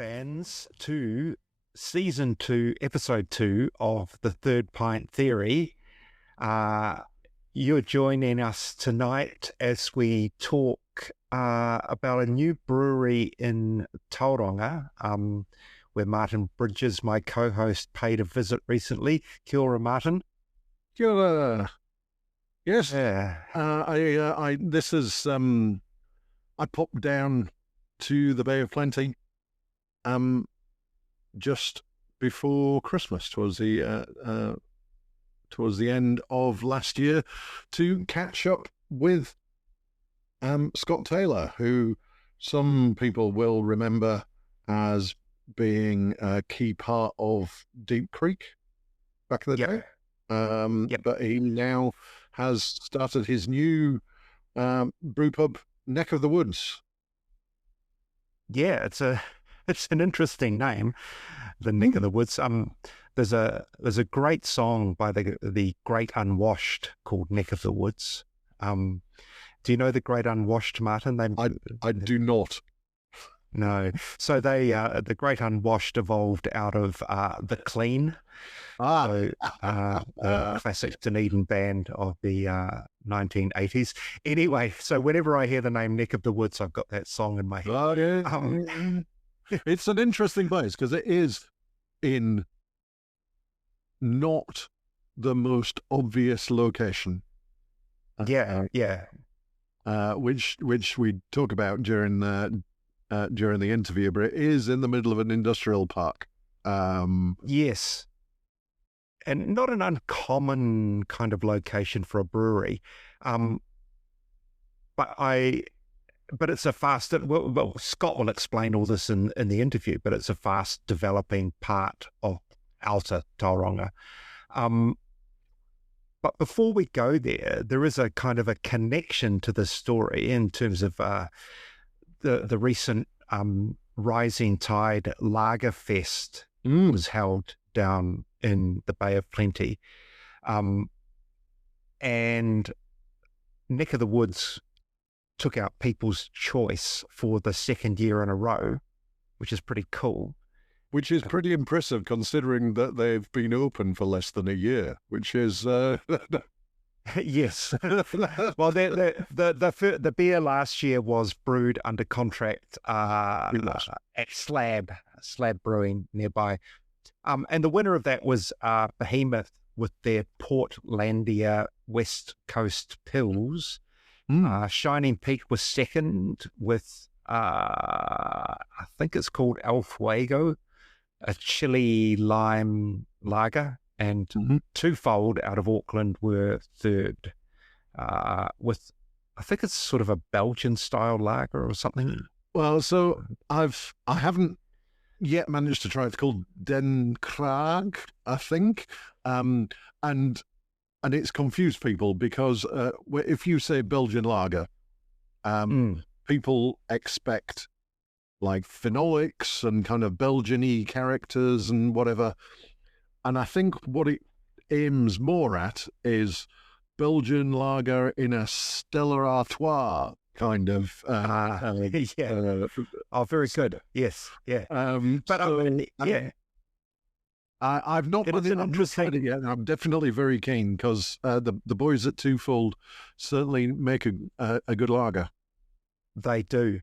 fans, to season 2, episode 2 of the Third Pint Theory. You're joining us tonight as we talk about a new brewery in Tauranga, where Martin Bridges, my co-host, paid a visit recently. Kia ora, Martin. Kia ora. Yes. Yeah. I popped down to the Bay of Plenty just before Christmas, towards the end of last year, to catch up with Scott Taylor, who some people will remember as being a key part of Deep Creek back in the day. But he now has started his new brew pub, Neck of the Woods. Yeah, it's an interesting name, the Neck of the Woods. There's a great song by the Great Unwashed called Neck of the Woods. Do you know the Great Unwashed, Martin? I do not. No. So the Great Unwashed evolved out of the Clean. Classic Dunedin band of the 1980s. Anyway, so whenever I hear the name Neck of the Woods, I've got that song in my head. It's an interesting place because it is in not the most obvious location. Which we talk about during the interview, but it is in the middle of an industrial park. Yes. And not an uncommon kind of location for a brewery. But it's a fast, well, Scott will explain all this in the interview, but it's a fast developing part of Outer Tauranga. But before we go there is a kind of a connection to this story in terms of the recent Rising Tide Lagerfest was held down in the Bay of Plenty. And Neck of the Woods took out People's Choice for the second year in a row, which is pretty cool. Which is pretty impressive considering that they've been open for less than a year, which is... Yes. Well, the beer last year was brewed under contract at Slab Brewing nearby. And the winner of that was Behemoth with their Portlandia West Coast Pils. Shining Peak was second with, I think it's called El Fuego, a chili lime lager. And Twofold out of Auckland were third with, I think it's sort of a Belgian style lager or something. Well, so I haven't yet managed to try. It's called Den Kraag, I think, and it's confused people because if you say Belgian lager, people expect like phenolics and kind of Belgian-y characters and whatever. And I think what it aims more at is Belgian lager in a Stella Artois kind of. Very good. Yes. Yeah. I've not tried it yet. I'm definitely very keen because the boys at Twofold certainly make a good lager. They do.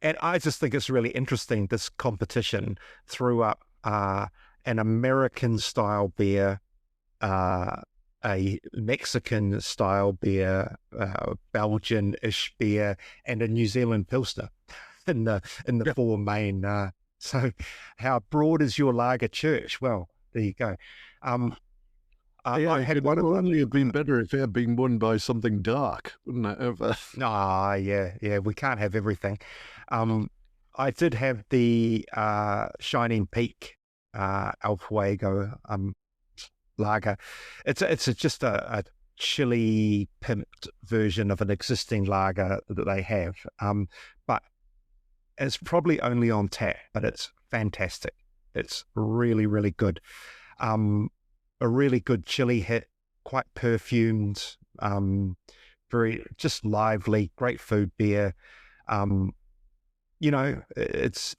And I just think it's really interesting. This competition threw up an American-style beer, a Mexican-style beer, Belgian-ish beer, and a New Zealand Pilsner in the four main. So, how broad is your lager church? Well, there you go. I had one of them. It would have been better if it had been won by something dark, wouldn't it? Yeah. We can't have everything. I did have the Shining Peak. El Fuego lager. It's just a chili pimped version of an existing lager that they have, but it's probably only on tap, but it's fantastic. It's really, really good. A really good chili hit, quite perfumed, very just lively, great food beer. It's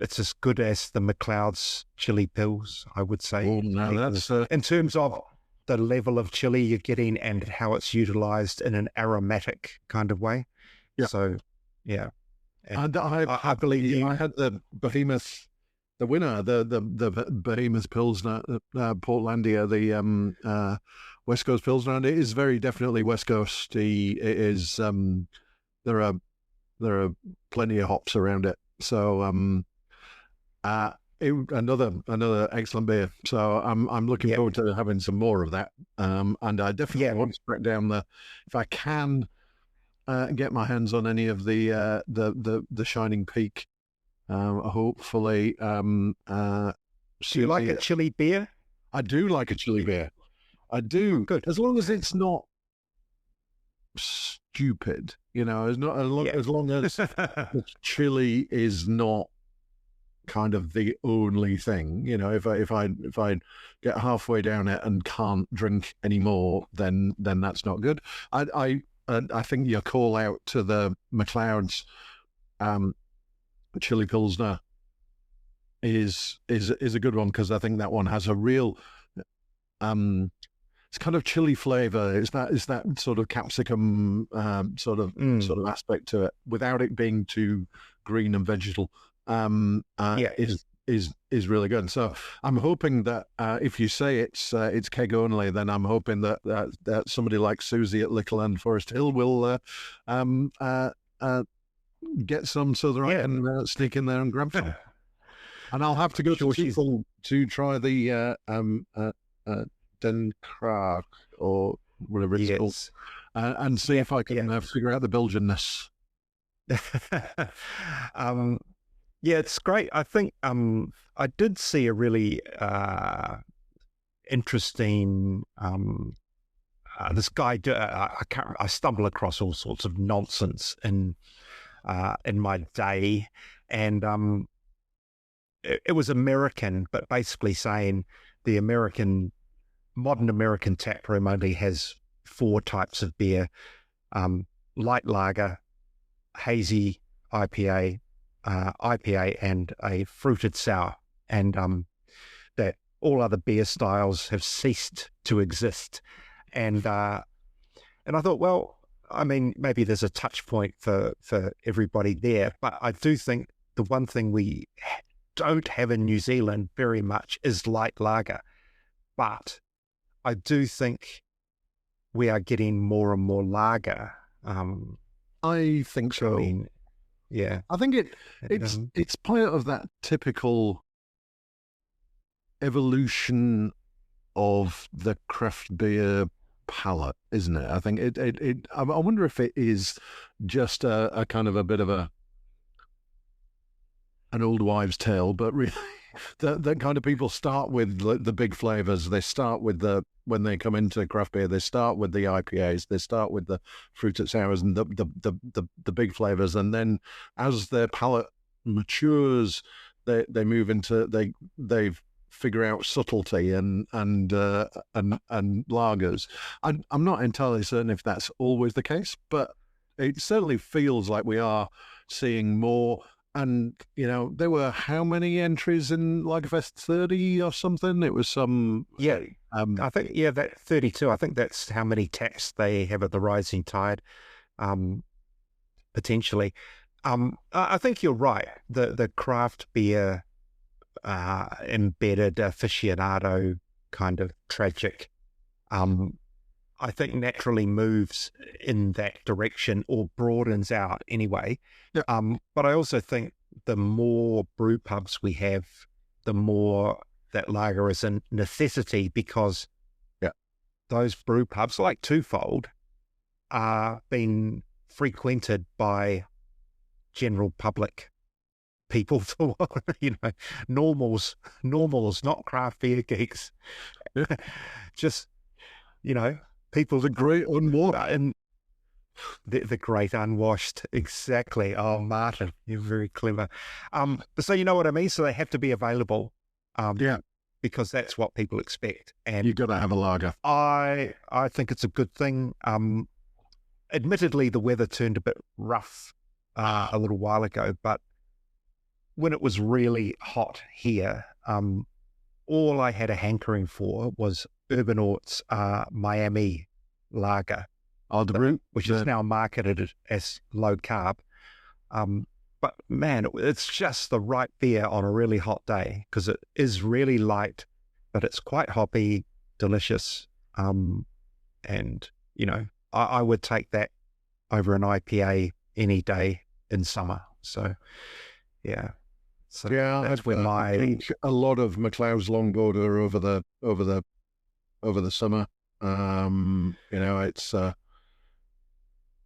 it's as good as the McLeod's chili pills, I would say. Oh, no, that's in terms of the level of chili you're getting and how it's utilized in an aromatic kind of way. Yeah. So, yeah. And I believe I had the Behemoth, the winner, the Behemoth Pilsner, Portlandia, the West Coast Pilsner, and it is very definitely West Coasty. It is. There are plenty of hops around it. So another excellent beer. So I'm looking forward to having some more of that. And I definitely want to track down if I can get my hands on any of the Shining Peak. Hopefully. Do you like a chili beer? I do like a chili beer. I do. Good. As long as it's not stupid, as long as the chili is not kind of the only thing. If I get halfway down it and can't drink anymore, then that's not good. I think your call out to the McLeod's chili pilsner is a good one, because I think that one has a real it's kind of chili flavor. It's that sort of capsicum sort of aspect to it, without it being too green and vegetal. Is really good. So I'm hoping that if you say it's keg only, then I'm hoping that somebody like Susie at Little and Forest Hill will get some, so that I can sneak in there and grab some. And I'll have to go to people to try the Den Kraag or whatever it's called, and see if I can figure out the Belgianness. It's great. I think I did see a really interesting. This guy, I stumble across all sorts of nonsense in my day, and it was American, but basically saying the modern American tap room only has 4 types of beer: light lager, hazy IPA, and a fruited sour, and that all other beer styles have ceased to exist. And I thought, well, I mean, maybe there's a touch point for everybody there, but I do think the one thing we don't have in New Zealand very much is light lager. But I do think we are getting more and more lager. I think so. I mean, I think it's part of that typical evolution of the craft beer palate, isn't it? I think I wonder if it is just a kind of a bit of an old wives' tale, but really, that kind of people start with the big flavors. They start with when they come into craft beer, they start with the IPAs, they start with the fruited sours and the big flavors, and then as their palate matures, they move into they figure out subtlety and lagers. I'm not entirely certain if that's always the case, but it certainly feels like we are seeing more. And, there were how many entries in Lagerfest? 30 or something? It was some... I think, that 32. I think that's how many taps they have at the Rising Tide, potentially. I think you're right. The craft beer embedded aficionado kind of tragic, I think naturally moves in that direction, or broadens out anyway. Yeah. But I also think the more brew pubs we have, the more that lager is a necessity, because those brew pubs, like Twofold, are being frequented by general public people, normals, not craft beer geeks. Just, people, the great unwashed, and the great unwashed, exactly. Oh, Martin, you're very clever. So you know what I mean. So they have to be available. Because that's what people expect, and you've got to have a lager. I think it's a good thing. Admittedly, the weather turned a bit rough a little while ago, but when it was really hot here, all I had a hankering for was Urban Ort's Miami Lager, The brew, which is now marketed as low carb. But man, it's just the right beer on a really hot day because it is really light, but it's quite hoppy, delicious. And, you know, I would take that over an IPA any day in summer. So, yeah. So yeah, that's where I think a lot of McLeod's Longboarder over the summer. You know, it's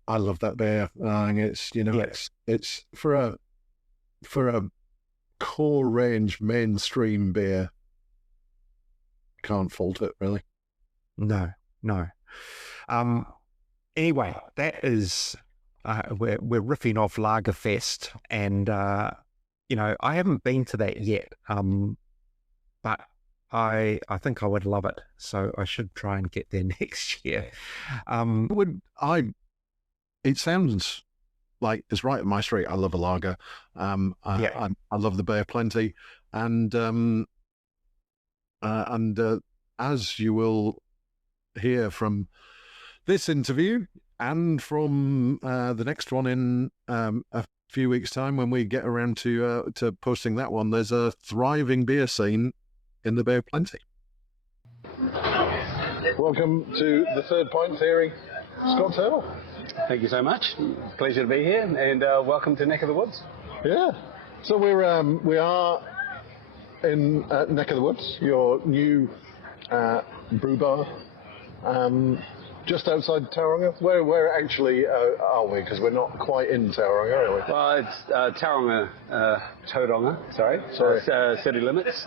I love that beer. And it's, you know, it's for a core range mainstream beer. Can't fault it really. No. Anyway, that is we're riffing off Lagerfest, and you know, I haven't been to that yet. But I think I would love it, so I should try and get there next year. It sounds like it's right up my street. I love a lager. I love the beer plenty, and as you will hear from this interview and from the next one in a few weeks' time when we get around to posting that one, there's a thriving beer scene in the beer plenty. Welcome to the Third Point Theory, Scott Taylor. Thank you so much. Pleasure to be here, and welcome to Neck of the Woods. Yeah. So we are in Neck of the Woods, your new brew bar, just outside Tauranga. Where actually are we? Because we're not quite in Tauranga, are we? Well, it's Tauranga, city limits.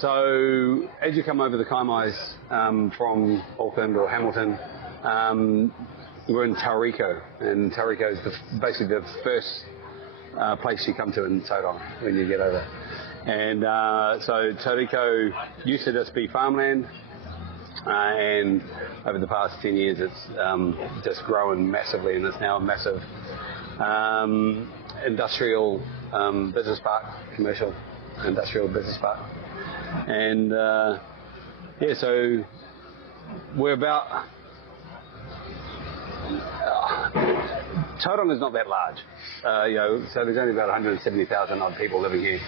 So as you come over the Kaimais from Auckland or Hamilton, we're in Tauriko, and Tauriko is basically the first place you come to in Tauranga when you get over. And so Tauriko used to just be farmland, and over the past 10 years it's just grown massively, and it's now a massive industrial business park, commercial industrial business park. And so we're about Tauranga's not that large, so there's only about 170,000 odd people living here.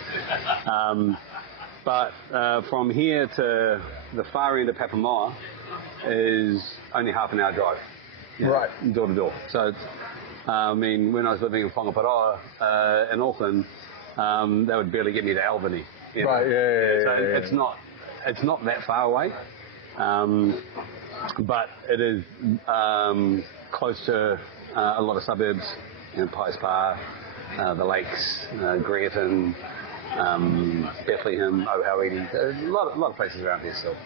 But from here to the far end of Papamoa is only half an hour drive, right, door to door. So it's, I mean, when I was living in Whangaparoa in Auckland, they would barely get me to Albany. Right, yeah. So it's not that far away, but it is close to a lot of suburbs, Pies Par, the Lakes, Greerton, Bethlehem, Ohauiri, a lot of places around here still.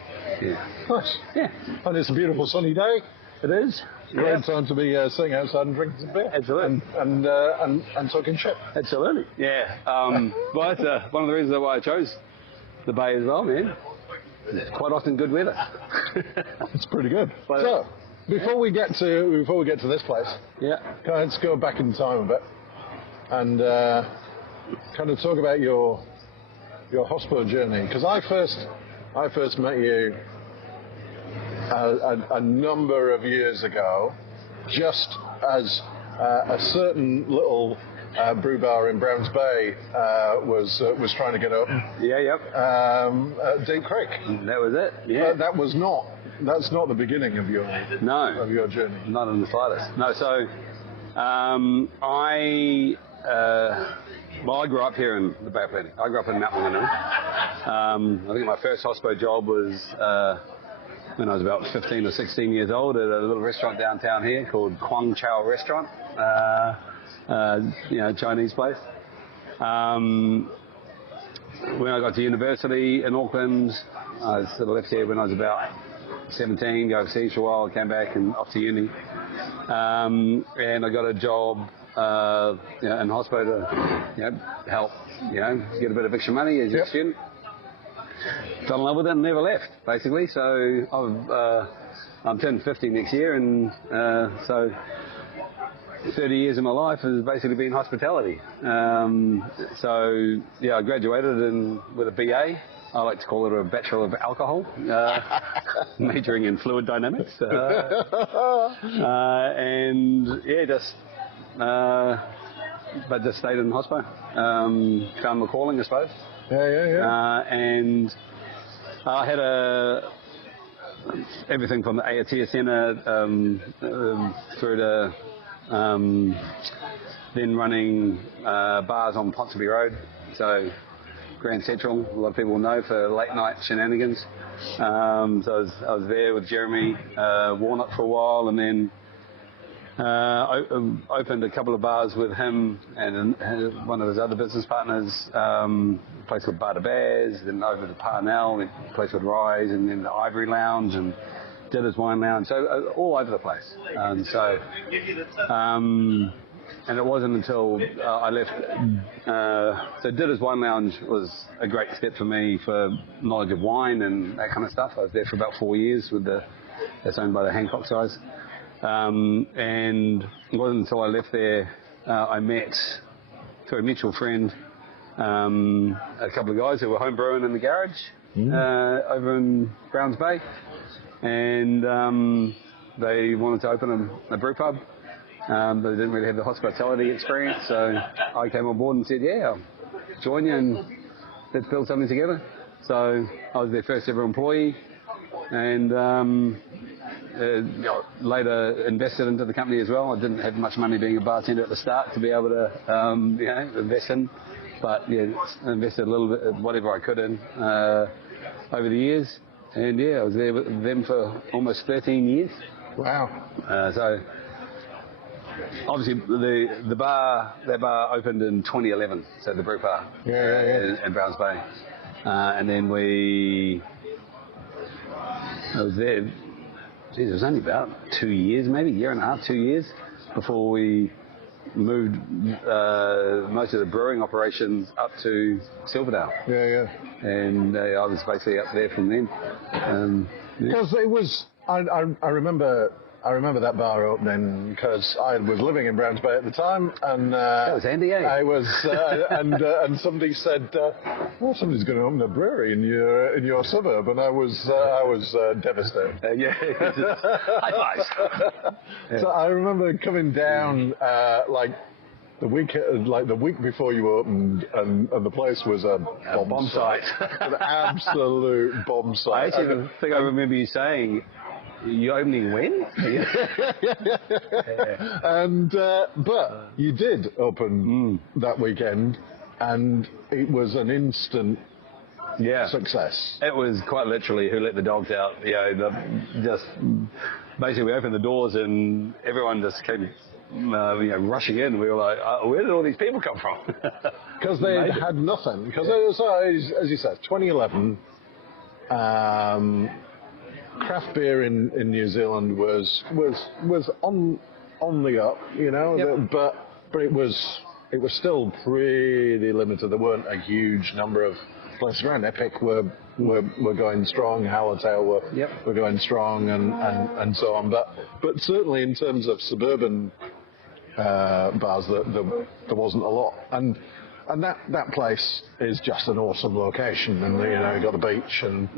Yeah. Nice. Yeah. And it's a beautiful sunny day. It is. Great time to be sitting outside and drinking some beer. Absolutely. And talking shit. Absolutely. Yeah. Well, that's one of the reasons why I chose the bay as well, man. It's quite often good weather. It's pretty good. So, before we get to this place, let's go back in time a bit and kind of talk about your hospital journey, because I first met you a number of years ago, just as a certain little brew bar in Browns Bay was trying to get open. Deep Creek. That was it. Yeah. That's not the beginning of your journey. Not in the slightest. No. So I grew up here in the Bay of Plenty. I grew up in Mount Brewing. I think my first hospo job was when I was about 15 or 16 years old at a little restaurant downtown here called Kwang Chao Restaurant, Chinese place. When I got to university in Auckland, I sort of left here when I was about 17, go overseas for a while, came back and off to uni. And I got a job in hospital to help, get a bit of extra money as a student. Fell in love with it and never left, basically. So I'm turning 50 next year, and so 30 years of my life has basically been hospitality. So yeah, I graduated with a BA. I like to call it a Bachelor of Alcohol, majoring in fluid dynamics. And yeah, but just stayed in hospo. Found my calling, I suppose. And I had everything from the Aotea Centre through to then running bars on Ponsonby Road. So Grand Central, a lot of people know for late night shenanigans. So I was there with Jeremy Warnock for a while, and then opened a couple of bars with him and one of his other business partners, a place called Bar de Baz, then over to Parnell, a place called Rise, and then the Ivory Lounge and Ditter's Wine Lounge, so all over the place. And it wasn't until I left, so Ditter's Wine Lounge was a great step for me for knowledge of wine and that kind of stuff. I was there for about 4 years that's owned by the Hancock guys. And it wasn't until I left there, I met, through a mutual friend, a couple of guys who were home brewing in the garage over in Browns Bay. And they wanted to open a brew pub. They didn't really have the hospitality experience, so I came on board and said, yeah, I'll join you and let's build something together. So I was their first ever employee, and later invested into the company as well. I didn't have much money being a bartender at the start to be able to invest in, but yeah, invested a little bit, whatever I could in over the years. And yeah, I was there with them for almost 13 years. Wow. So obviously that bar opened in 2011, so the brew bar in Browns Bay. And then I was there, it was only about 2 years, maybe a year and a half, 2 years, before we moved most of the brewing operations up to Silverdale. And I was basically up there from then. Because it was, I remember that bar opening because I was living in Browns Bay at the time, and that was handy, eh? I was, and somebody said, "Well, somebody's going to open a brewery in your suburb," and I was devastated. High fives. So I remember coming down the week before you opened, and the place was a bomb site, an absolute bomb site. I actually think I remember you saying, "You opening when?" And but you did open that weekend, and it was an instant success. It was quite literally who let the dogs out. Just basically we opened the doors and everyone just came rushing in. We were like, where did all these people come from? Because they had nothing. Because it was, as you said, 2011. Craft beer in New Zealand was on the up, but it was still pretty limited. There weren't a huge number of places around. Epic were going strong, Hallertale were going strong, and so on. But certainly in terms of suburban bars, there wasn't a lot. And that place is just an awesome location, and you got the beach, and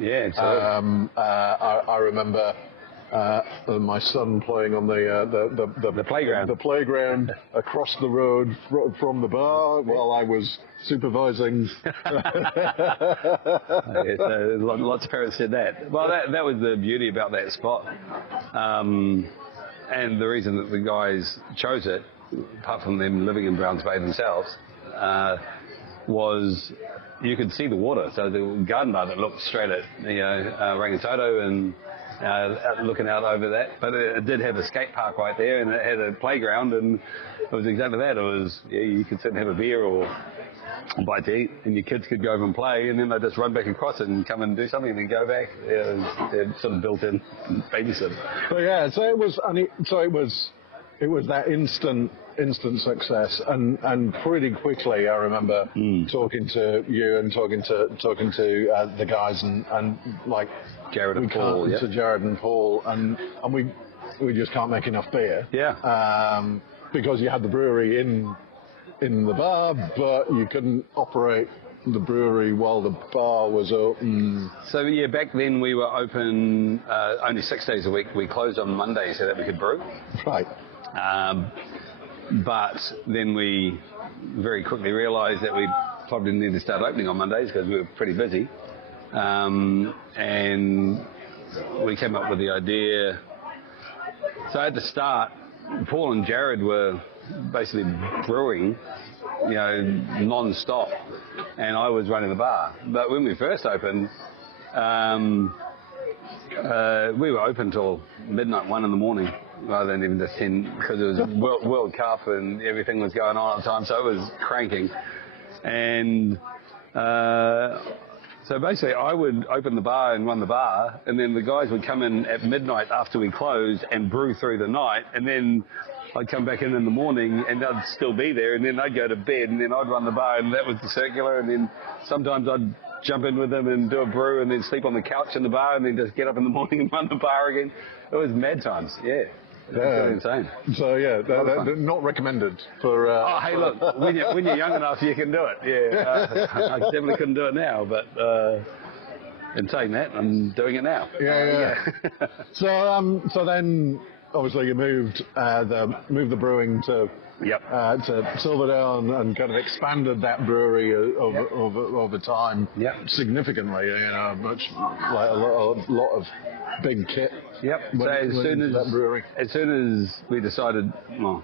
I remember my son playing on the playground across the road from the bar while I was supervising. Lots of parents did that. Well, that was the beauty about that spot, and the reason that the guys chose it, apart from them living in Browns Bay themselves, was you could see the water. So the garden bar that looked straight at Rangitoto and looking out over that, but it did have a skate park right there, and it had a playground, and it was exactly that. It was you could sit and have a beer or a bite to eat, and your kids could go over and play, and then they'd just run back across it and come and do something and then go back. It was sort of built-in babysitting. So it was that instant success, and pretty quickly I remember talking to you and talking to the guys and like Jared and Paul, to Jared and Paul, and we just can't make enough beer. because you had the brewery in the bar, but you couldn't operate the brewery while the bar was open. So yeah, back then we were open only 6 days a week. We closed on Monday so that we could brew. Right. But then we very quickly realised that we probably need to start opening on Mondays because we were pretty busy. And we came up with the idea. So at the start, Paul and Jared were basically brewing, non-stop, and I was running the bar. But when we first opened, we were open till midnight, 1 in the morning, rather than even just 10, because it was World Cup and everything was going on at the time, so it was cranking. And so basically I would open the bar and run the bar, and then the guys would come in at midnight after we closed and brew through the night, and then I'd come back in the morning and they'd still be there, and then they'd go to bed, and then I'd run the bar, and that was the circular, and then sometimes I'd jump in with them and do a brew and then sleep on the couch in the bar and then just get up in the morning and run the bar again. It was mad times, yeah. It was really insane. So yeah, not recommended for... oh, hey, look, when you're young enough, you can do it, yeah. I definitely couldn't do it now, but in saying that, I'm doing it now. Yeah. So then, obviously, you moved the brewing to Silverdale and kind of expanded that brewery over time significantly. Much like a lot of big kit. Yep. So as soon as we decided,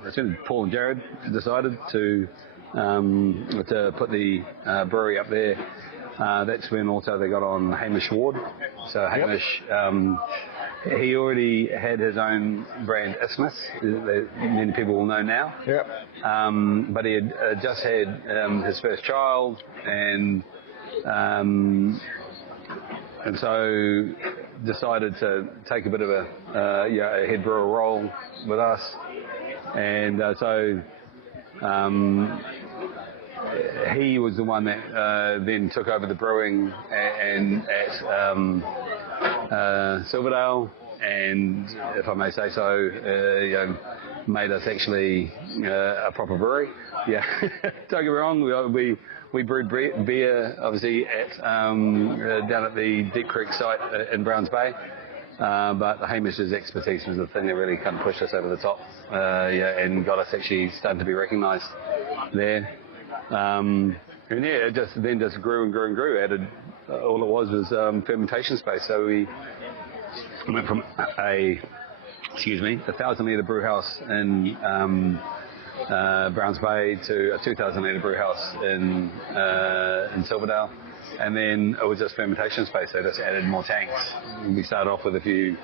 as soon as Paul and Jared decided to put the brewery up there, that's when also they got on Hamish Ward. So Hamish, he already had his own brand, Isthmus, that many people will know now. Yep. But he had just had his first child, and so decided to take a bit of a head brewer role with us, and so he was the one that then took over the brewing and at Silverdale, and if I may say so, made us actually a proper brewery. Yeah, don't get me wrong, we brewed beer obviously at down at the Deep Creek site in Browns Bay, but Hamish's expertise was the thing that really kind of pushed us over the top, and got us actually starting to be recognised there. And it just grew and grew and grew. Added all it was fermentation space. So we went from a 1,000 litre brew house in Browns Bay to a 2,000 litre brew house in Silverdale, and then it was just fermentation space. So just added more tanks. We started off with a few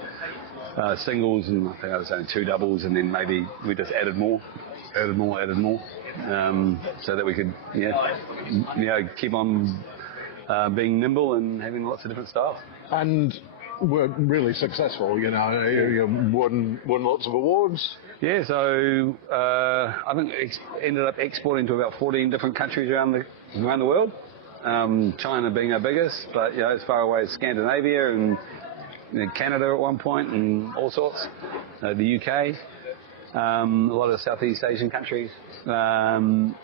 singles, and I think I was only 2 doubles, and then maybe we just added more. So that we could, keep on being nimble and having lots of different styles. And were really successful, you won lots of awards. Yeah, so I think ended up exporting to about 14 different countries around the world. China being our biggest, but as far away as Scandinavia and Canada at one point and all sorts. The UK. A lot of Southeast Asian countries, and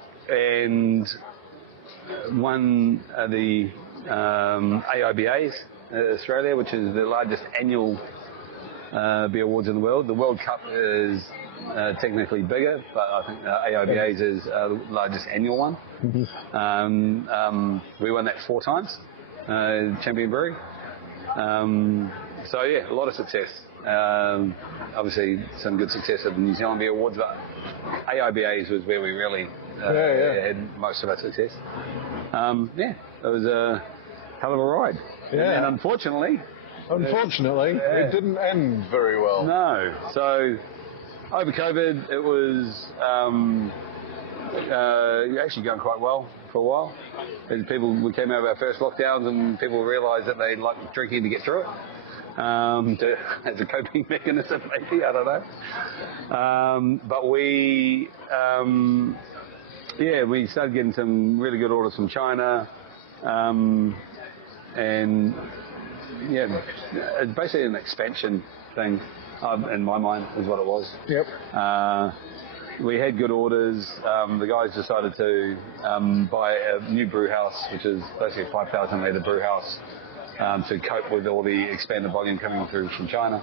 won the AIBAs, Australia, which is the largest annual beer awards in the world. The World Cup is technically bigger, but I think AIBAs is the largest annual one. We won that 4 times, champion brewery. So yeah, a lot of success. Obviously some good success at the New Zealand Beer Awards, but AIBAs was where we really had most of our success. It was a hell of a ride. Yeah. And unfortunately, it didn't end very well. No. So over COVID, it was actually going quite well for a while. As we came out of our first lockdowns, and people realised that they liked drinking to get through it. As a coping mechanism, maybe, I don't know. But we started getting some really good orders from China, and it's basically an expansion thing, in my mind, is what it was. Yep. we had good orders. The guys decided to buy a new brew house, which is basically a 5,000 litre brew house, to cope with all the expanded volume coming through from China.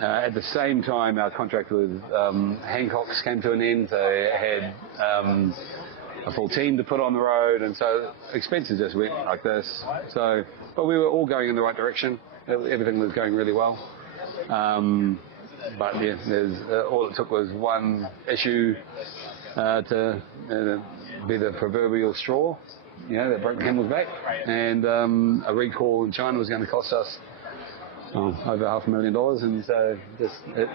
At the same time, our contract with Hancock's came to an end. They had a full team to put on the road, and so expenses just went like this. So, but we were all going in the right direction. Everything was going really well. But yeah, all it took was one issue to be the proverbial straw, that broke the camel's back, and a recall in China was going to cost us over $500,000, and so it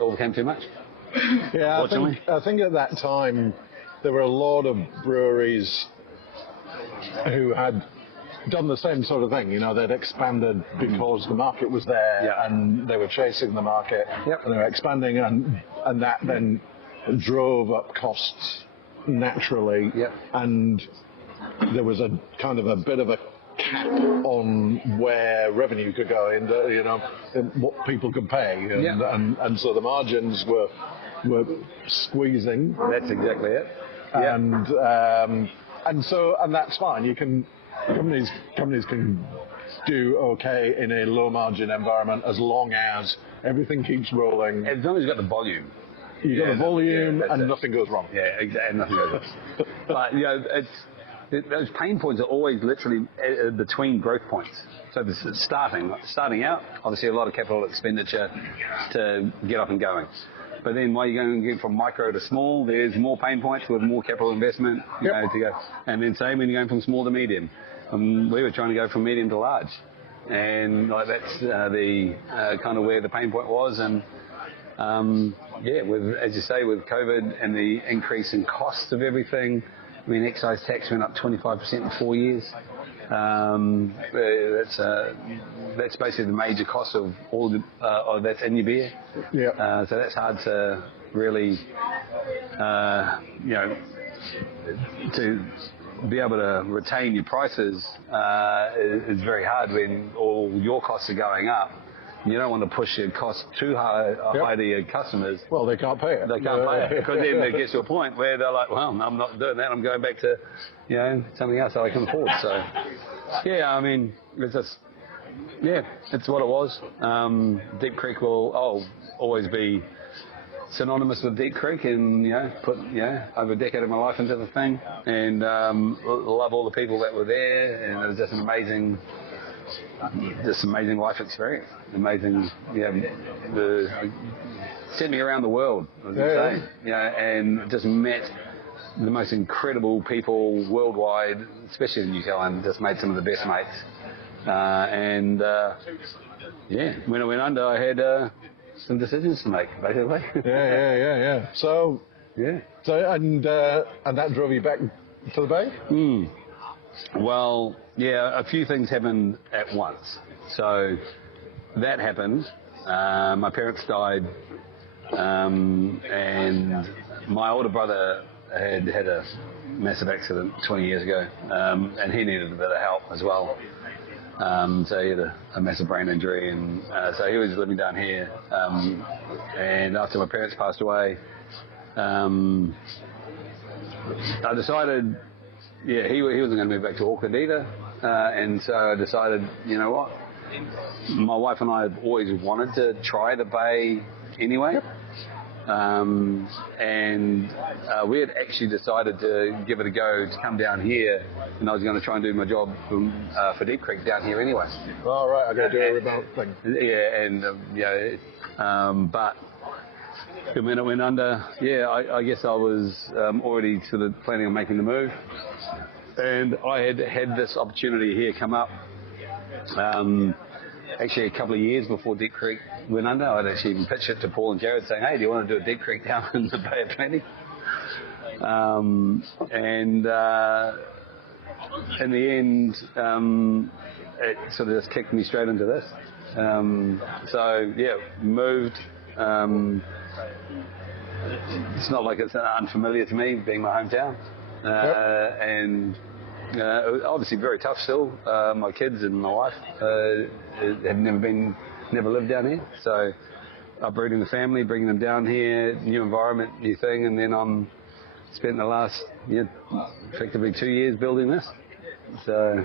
all became too much. Yeah, I think at that time there were a lot of breweries who had done the same sort of thing. They'd expanded because the market was there, and they were chasing the market, and they were expanding, and that then drove up costs naturally, and there was a kind of a bit of a cap on where revenue could go and what people could pay, and so the margins were squeezing. That's exactly it. And that's fine. Companies can do okay in a low margin environment as long as everything keeps rolling. As long as you've got the volume. You've got the volume, and nothing goes wrong. Yeah, exactly. Nothing goes wrong. But those pain points are always literally between growth points. So this is starting out, obviously a lot of capital expenditure to get up and going. But then while you're going to get from micro to small, there's more pain points with more capital investment to go. And then same when you're going from small to medium. We were trying to go from medium to large. And that's the kind of where the pain point was. And as you say, with COVID and the increase in costs of everything, excise tax went up 25% in 4 years. That's basically the major cost of all that's in your beer. So that's hard to really, to be able to retain your prices is very hard when all your costs are going up. You don't want to push your costs too high to your customers. Well, they can't pay it. They can't pay it, because then it gets to a point where they're like, well, I'm not doing that. I'm going back to, something else that I can afford. So, it's just, it's what it was. Deep Creek will always be synonymous with Deep Creek, and put over a decade of my life into the thing, and love all the people that were there, and it was just an amazing life experience. Amazing, sent me around the world, and just met the most incredible people worldwide, especially in New Zealand. Just made some of the best mates, when I went under, I had some decisions to make, basically. So and that drove you back to the Bay? Well, a few things happened at once. So that happened. My parents died, and my older brother had a massive accident 20 years ago, and he needed a bit of help as well. So he had a massive brain injury, and so he was living down here. And after my parents passed away, I decided, he wasn't going to move back to Auckland either. And so I decided, you know what? My wife and I have always wanted to try the Bay anyway. We had actually decided to give it a go to come down here, and I was going to try and do my job for Deep Creek down here anyway. All right, I got to do a remote thing. But when it went under, I guess I was already sort of planning on making the move, and I had this opportunity here come up. Actually, a couple of years before Deep Creek went under, I'd actually even pitched it to Paul and Jared, saying, "Hey, do you want to do a Deep Creek down in the Bay of Plenty?" In the end, it sort of just kicked me straight into this. Moved. It's not like it's unfamiliar to me, being my hometown, and obviously very tough still. My kids and my wife have never lived down here, so uprooting the family, bringing them down here, new environment, new thing, and then I'm spent the last effectively 2 years building this. So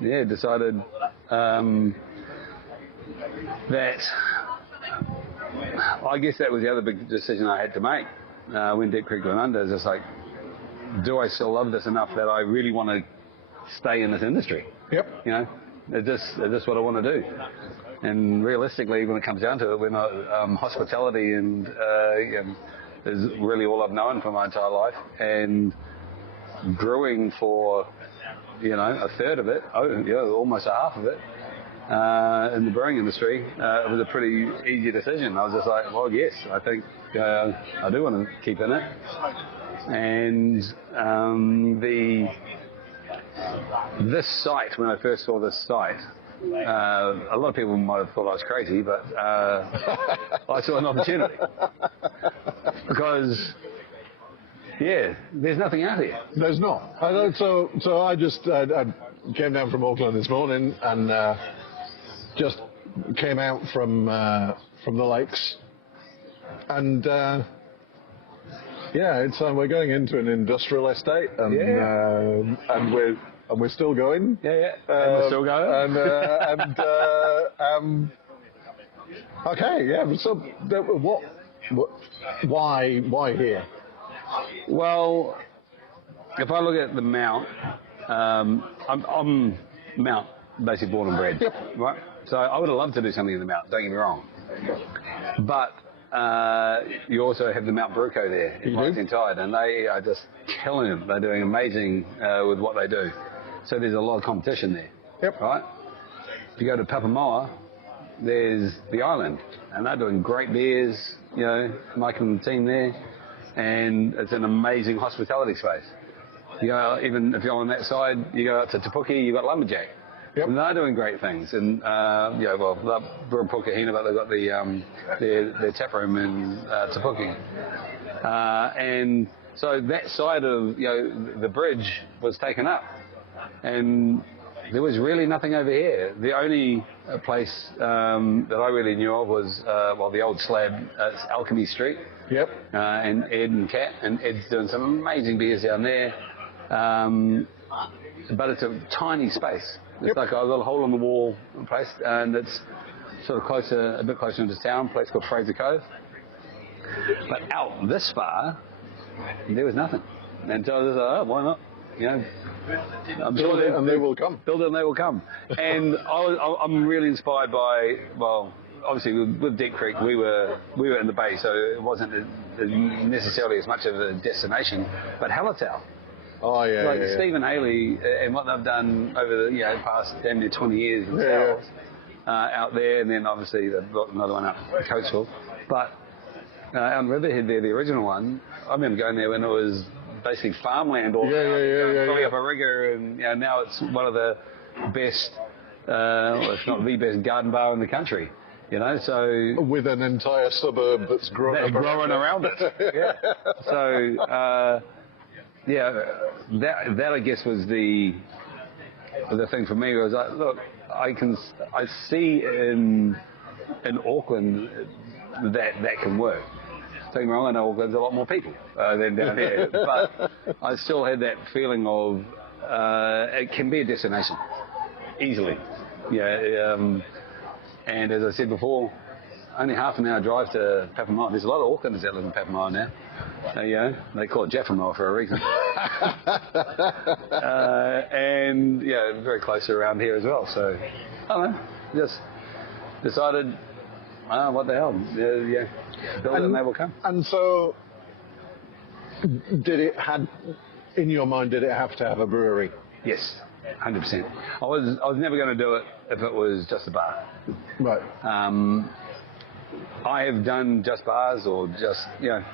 decided that I guess that was the other big decision I had to make when Deep Creek went under. Is just like, do I still love this enough that I really want to stay in this industry? Yep. You know, is this what I want to do? And realistically, when it comes down to it, we're not hospitality and is really all I've known for my entire life, and brewing for a third of it, almost a half of it. In the brewing industry, it was a pretty easy decision. I was just like, well, yes, I think I do want to keep in it. And this site, when I first saw this site, a lot of people might have thought I was crazy, but I saw an opportunity because, there's nothing out here. There's not. So I just I came down from Auckland this morning and just came out from the lakes, and it's we're going into an industrial estate, and we're still going. And we're still going. Okay. So why here? Well, if I look at the Mount, I'm Mount basically born and bred, right? So I would have loved to do something in the Mount, don't get me wrong. But you also have the Mount Brewing there in Rising Tide, and they are just killing it. They're doing amazing with what they do. So there's a lot of competition there, right? If you go to Papamoa, there's the island, and they're doing great beers, Mike and the team there, and it's an amazing hospitality space. You go, even if you're on that side, you go out to Te Puke, you've got Lumberjack. And they're doing great things. And, they're brewing Pukahina, but they've got their tap room in Te Puke. And so that side of, the bridge was taken up. And there was really nothing over here. The only place that I really knew of was, the old slab, it's Alchemy Street. And Ed and Kat. And Ed's doing some amazing beers down there. But it's a tiny space. It's like a little hole in the wall place, and it's sort of a bit closer into town, a place called Fraser Cove. But out this far, there was nothing. And so I was like, why not? I'm build it and they will come. Build it and they will come. And I'm really inspired by, obviously with Deep Creek, we were in the bay, so it wasn't necessarily as much of a destination, but Hallertau. Stephen Haley and what they've done over the past damn near 20 years themselves out there, and then obviously they've got another one up at Coachville. But out in Riverhead there, the original one, I remember going there when it was basically farmland all filling up a rigger, and now it's one of the best, if not the best garden bar in the country. So with an entire suburb that's growing around it. So. That I guess was the thing for me was like, look, I see in Auckland that can work. Don't get me wrong, I know Auckland's a lot more people than down here, but I still had that feeling of it can be a destination easily. And as I said before, only half an hour drive to Papamoa. There's a lot of Aucklanders that live in Papamoa now. They call it Jaffamoa for a reason. And very close around here as well. So I don't know, just decided, what the hell? Build it and they will come. And so, in your mind, did it have to have a brewery? Yes, 100%. I was never going to do it if it was just a bar. Right. I have done just bars or just, I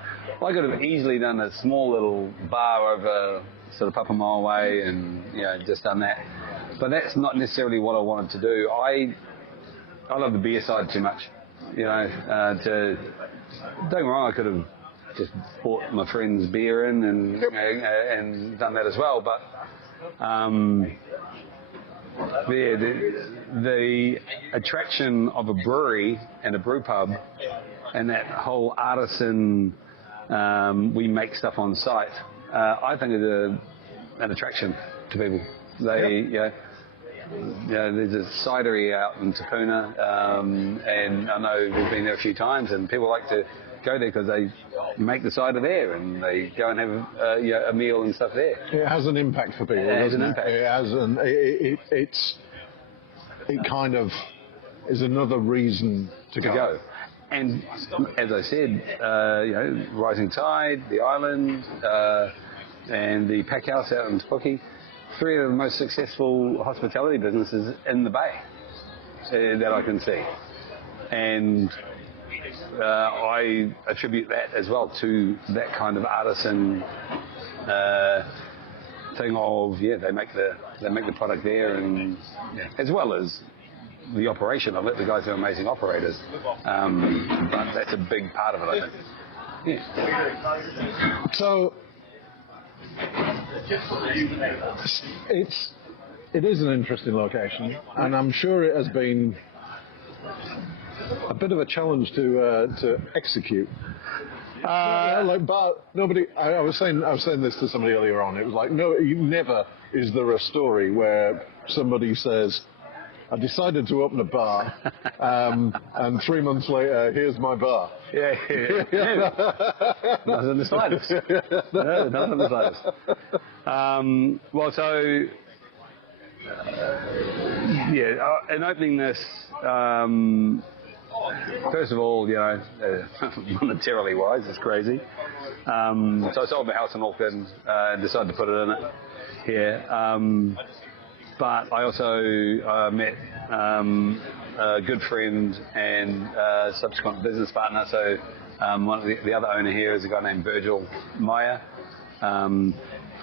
could have easily done a small little bar over sort of Papamoa way and, just done that. But that's not necessarily what I wanted to do. I love the beer side too much, don't get me wrong, I could have just bought my friend's beer in and done that as well. But, the attraction of a brewery and a brew pub and that whole artisan, we make stuff on site, I think is an attraction to people. There's a cidery out in Te Puna, and I know we've been there a few times, and people like to go there because they make the cider there, and they go and have a meal and stuff there. It has an impact for people. It has an impact. It has it kind of is another reason to go. And as I said, Rising Tide, the island, and the pack house out in Te Puke, 3 of the most successful hospitality businesses in the Bay that I can see. And I attribute that as well to that kind of artisan thing of, they make the product there, and as well as the operation of it. The guys are amazing operators, but that's a big part of it, I think. So it is an interesting location, and I'm sure it has been a bit of a challenge to execute. But nobody. I was saying this to somebody earlier on. It was like, never is there a story where somebody says, I decided to open a bar, and 3 months later, here's my bar. Yeah. Nothing in the slightest. No, nothing in the slightest. In opening this, first of all, monetarily wise, it's crazy. So I sold my house in Auckland and decided to put it in it here. But I also met a good friend and subsequent business partner. So one of the other owner here is a guy named Virgil Meyer.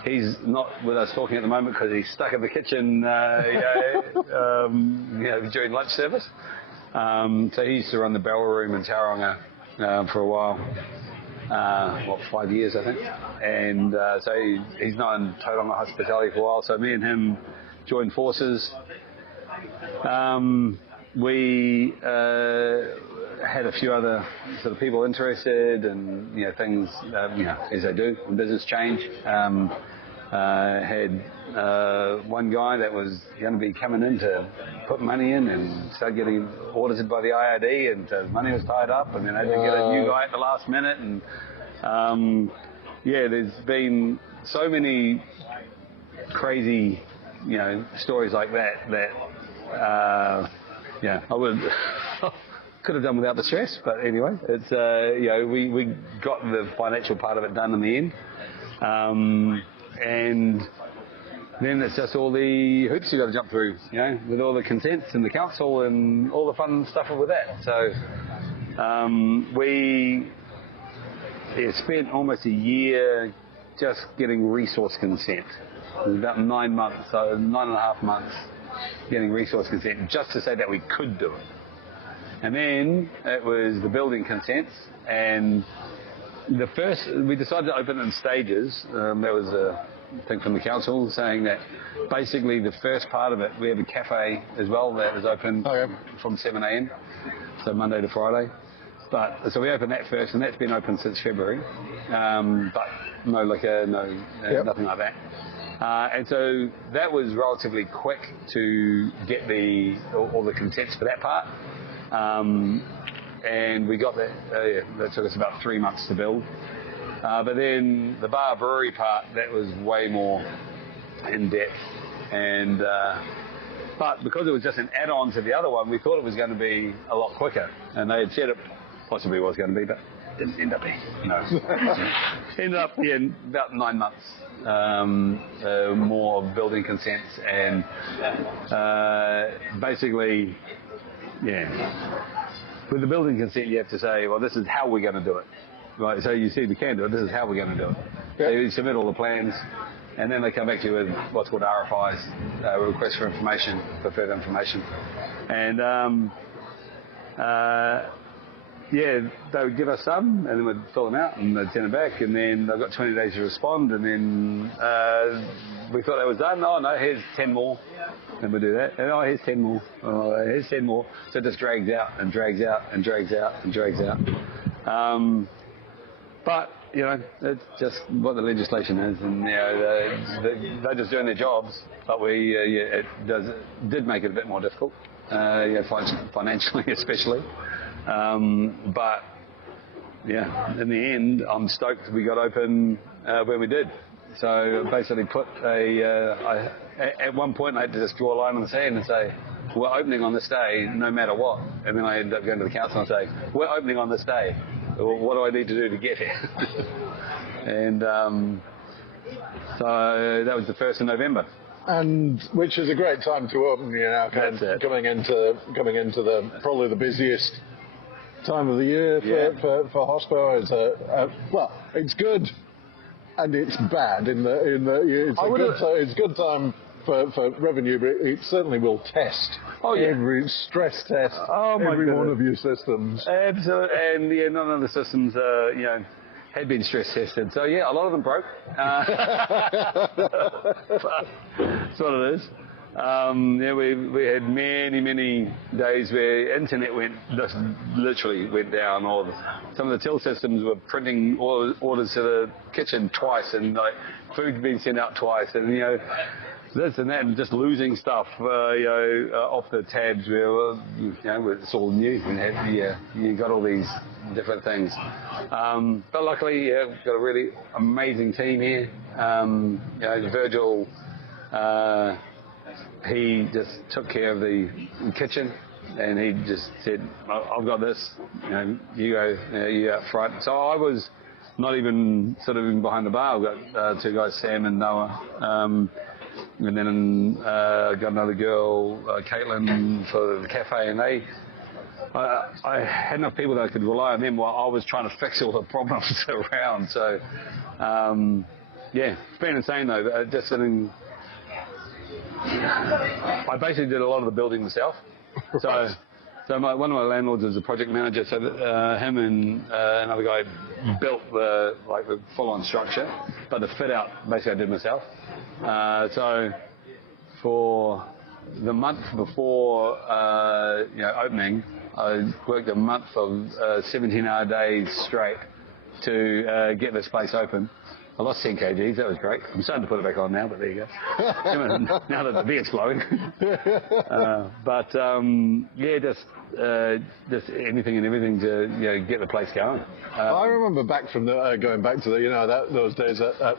He's not with us talking at the moment because he's stuck in the kitchen during lunch service. So he used to run the barrel room in Tauranga for a while. 5 years, I think. And so he's known Tauranga hospitality for a while. So me and him joined forces. We had a few other sort of people interested, and things as they do in business change. Had one guy that was going to be coming in to put money in and start getting audited by the IRD, and so money was tied up, and then I had to get a new guy at the last minute. And there's been so many crazy stories like that I would could have done without the stress, but anyway, it's we got the financial part of it done in the end, and then it's just all the hoops you got to jump through, with all the consents and the council and all the fun stuff with that. So we spent almost a year just getting resource consent. It was about 9 months, so 9.5 months getting resource consent just to say that we could do it. And then it was the building consents, and we decided to open it in stages. There was a thing from the council saying that basically the first part of it, we have a cafe as well that is open from 7 a.m, so Monday to Friday. So we opened that first, and that's been open since February, but no liquor, nothing like that. And so that was relatively quick to get all the consents for that part. And we got that, that took us about 3 months to build. But then the bar brewery part, that was way more in depth. And but because it was just an add-on to the other one, we thought it was going to be a lot quicker. And they had said it possibly was going to be, but didn't end up being. Ended up in about 9 months. More building consents, and basically, with the building consent, you have to say, well, this is how we're going to do it. Right, so you see, we can do it. This is how we're going to do it. So you submit all the plans, and then they come back to you with what's called RFIs, request for information, for further information. And yeah, they would give us some, and then we'd fill them out, and they'd send it back, and then they've got 20 days to respond, and then we thought that was done. Oh no, here's 10 more, and we do that. And oh, here's 10 more. Oh, here's 10 more. So it just drags out and drags out and drags out and drags out. But you know, it's just what the legislation is, and you know, they're just doing their jobs. But it did make it a bit more difficult, financially especially. But yeah, in the end, I'm stoked we got open when we did. So basically, at one point I had to just draw a line in the sand and say, we're opening on this day, no matter what. And then I ended up going to the council and saying, we're opening on this day. What do I need to do to get here? And so that was the 1st of November. And which is a great time to open, you know, coming into the probably the busiest time of the year for hospo. It's it's good and it's bad it's a good time for revenue, but it certainly will test every stress test every one of your systems. Absolutely, and yeah, none of the systems had been stress tested. So yeah, a lot of them broke. That's what it is. We had many days where internet literally went down, or some of the till systems were printing orders to the kitchen twice, and like food being sent out twice, and this and that, and just losing stuff off the tabs where it's all new, and you got all these different things. But luckily, we've got a really amazing team here. Virgil, he just took care of the kitchen, and he just said, I've got this, you go, you out front. So I was not even sort of behind the bar. I've got two guys, Sam and Noah. And then got another girl, Caitlin, for the cafe, and I had enough people that I could rely on them while I was trying to fix all the problems around. So, it's been insane though. Just sitting, I basically did a lot of the building myself. So one of my landlords is a project manager, so him and another guy built the full-on structure, but the fit out basically I did myself. So for the month before opening, I worked a month of 17-hour days straight to get this place open. I lost 10 kgs, that was great. I'm starting to put it back on now, but there you go. Now that the beer's flowing. Just anything and everything to get the place going. I remember going back to those days at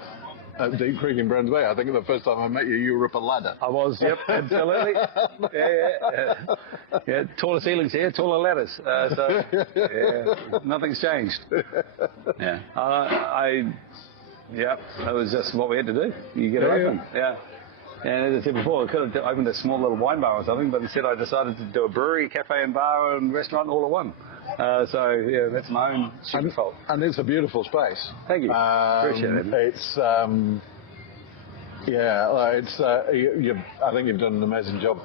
Deep Creek in Brands Bay. I think the first time I met you, you were up a ladder. I was, yep, absolutely. Yeah, taller ceilings here, taller ladders. Nothing's changed. Yeah, that was just what we had to do. You get it open. Yeah. And as I said before, I could have opened a small little wine bar or something, but instead I decided to do a brewery, cafe and bar and restaurant all at one. That's my own stupid fault. And it's a beautiful space. Thank you. Appreciate it. It's, I think you've done an amazing job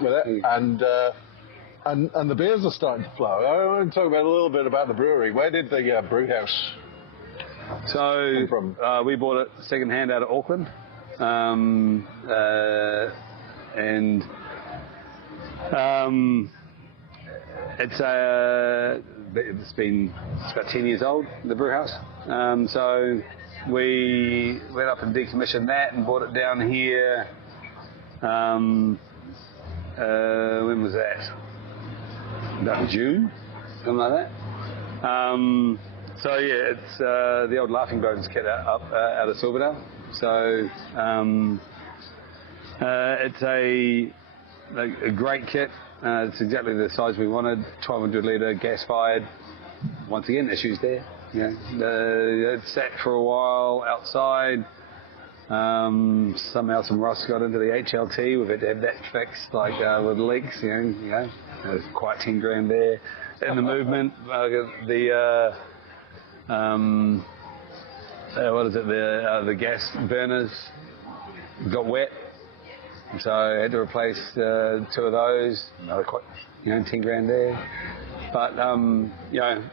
with it. And the beers are starting to flow. I want to talk a little bit about the brewery. Where did the brew house come from? We bought it second hand out of Auckland. It's about 10 years old, the brew house. So we went up and decommissioned that and brought it down here. When was that? About June, something like that. It's the old Laughing Bones kit out of Silverdale. So it's a great kit. It's exactly the size we wanted. 1,200 litre, gas fired. Once again, issues there. It sat for a while outside. Somehow some rust got into the HLT. We've had to have that fixed, with leaks. There's quite 10 grand there. In the movement, the gas burners got wet. So I had to replace 2 of those. Another quite, 10 grand there. But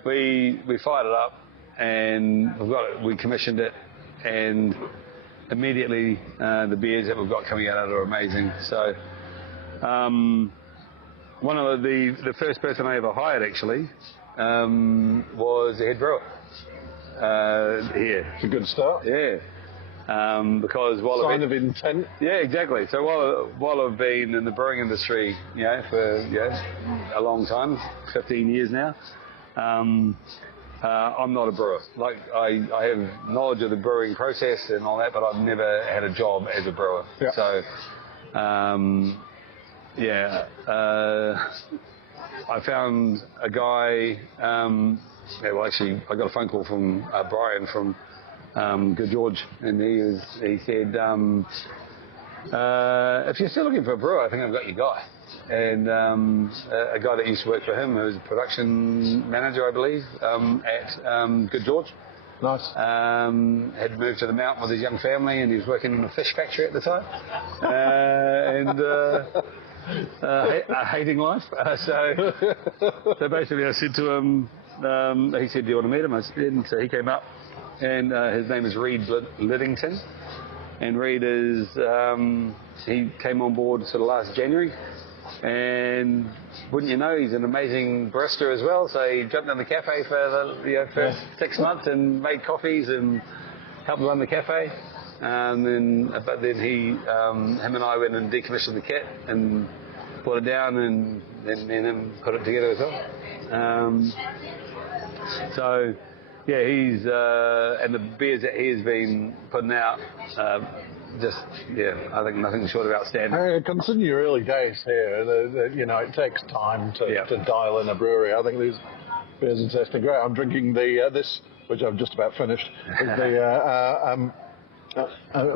we fired it up, and we commissioned it, and immediately the beers that we've got coming out of it are amazing. So one of the first person I ever hired actually was the head brewer here. It's a good start. Yeah. Because sign of intent. Yeah, exactly. So while I've been in the brewing industry, for a long time, 15 years now, I'm not a brewer. Like I have knowledge of the brewing process and all that, but I've never had a job as a brewer. Yeah. So, I found a guy. Actually, I got a phone call from Brian from Good George, and he said, if you're still looking for a brewer, I think I've got your guy. And a guy that used to work for him, who was a production manager, I believe, at Good George. Nice. Had moved to the Mount with his young family, and he was working in a fish factory at the time. Hating life. So basically I said to him, he said, do you want to meet him? I said, and so he came up, and his name is Reed Liddington. And Reed is, he came on board sort of last January. And wouldn't you know, he's an amazing barista as well. So he jumped in the cafe for the first 6 months and made coffees and helped run the cafe. But then him and I went and decommissioned the kit and put it down, and then him put it together as well. So yeah, he's and the beers that he has been putting out, I think nothing short of outstanding. Considering your early days here, it takes time to dial in a brewery. I think these beers are tasting great. I'm drinking this, which I've just about finished, is the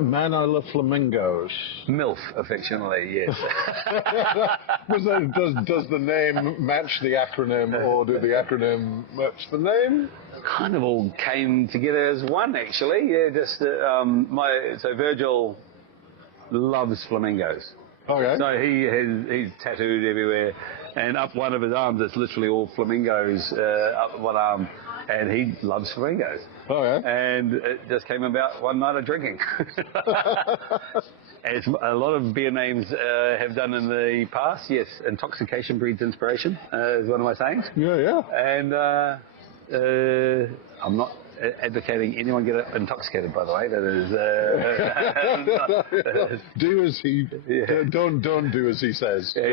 Manila Flamingos. MILF, affectionately, yes. Does the name match the acronym, or do the acronym match the name? Kind of all came together as one, actually. Yeah, just so Virgil loves flamingos. Okay. So he's tattooed everywhere, and up one of his arms, it's literally all flamingos up one arm, and he loves flamingos. Oh yeah. And it just came about one night of drinking. As a lot of beer names have done in the past. Yes, intoxication breeds inspiration is one of my sayings. Yeah. And I'm not advocating anyone get intoxicated, by the way. That is do as he don't do as he says. That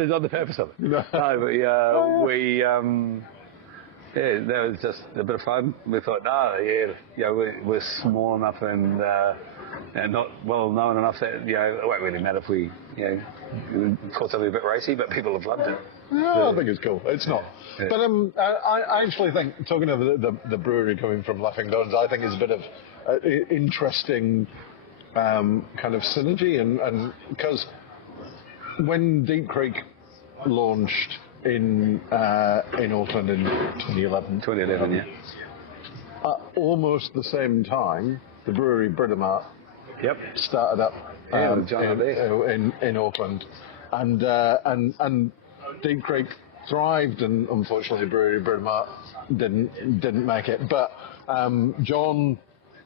is not the purpose of it. No, but that was just a bit of fun. We thought, we're small enough and not well known enough that it won't really matter if we call something a bit racy, but people have loved it. Yeah, I think it's cool. It's not. Yeah. But I actually think, talking of the brewery coming from Laughing Bones, I think is a bit of interesting kind of synergy, and because when Deep Creek launched in Auckland in 2011. 2011, yeah. At almost the same time, the brewery Britomart started up in Auckland, and Deep Creek thrived, and unfortunately, brewery Britomart didn't make it. But John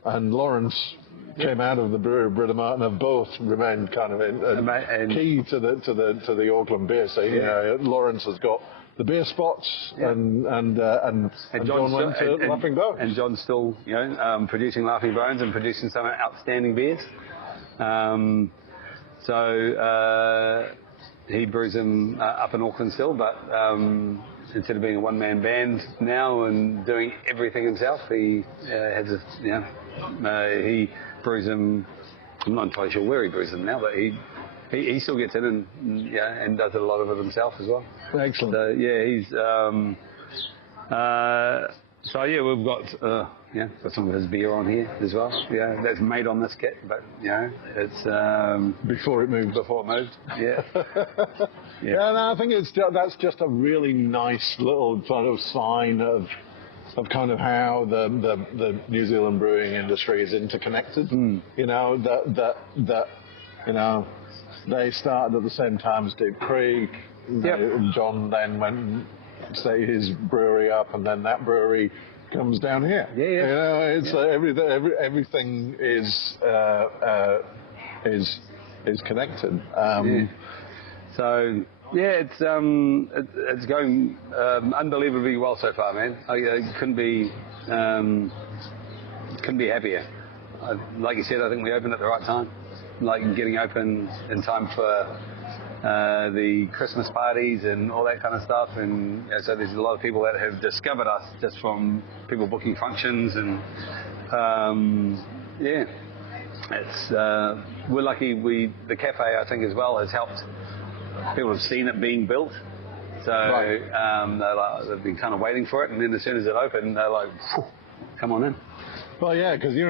and Lawrence came out of the brewery Britomart and have both remained kind of key to the Auckland beer scene. Yeah. Lawrence has got the beer spots, and John went to Laughing Bones. And John's still producing Laughing Bones and producing some outstanding beers. He brews them up in Auckland still, but instead of being a one-man band now and doing everything himself, he has he brews them. I'm not entirely sure where he brews them now, but he still gets in and does a lot of it himself as well. Excellent. So he's we've got got some of his beer on here as well. Yeah, that's made on this kit, but it's before it moved. Yeah. Yeah, no, I think that's just a really nice little sort of sign of kind of how the New Zealand brewing industry is interconnected. You know, that you know, they started at the same time as Deep Creek. John then went and set his brewery up, and then that brewery comes down here. Yeah. You know, it's everything is connected. So it's going unbelievably well so far, man. I couldn't be happier. Like you said, I think we opened at the right time. Like getting open in time for the Christmas parties and all that kind of stuff, and so there's a lot of people that have discovered us just from people booking functions, and it's we're lucky. The cafe, I think, as well has helped. People have seen it being built, so they've been kind of waiting for it, and then as soon as it opened, they're like, "Come on in." Well, yeah, because it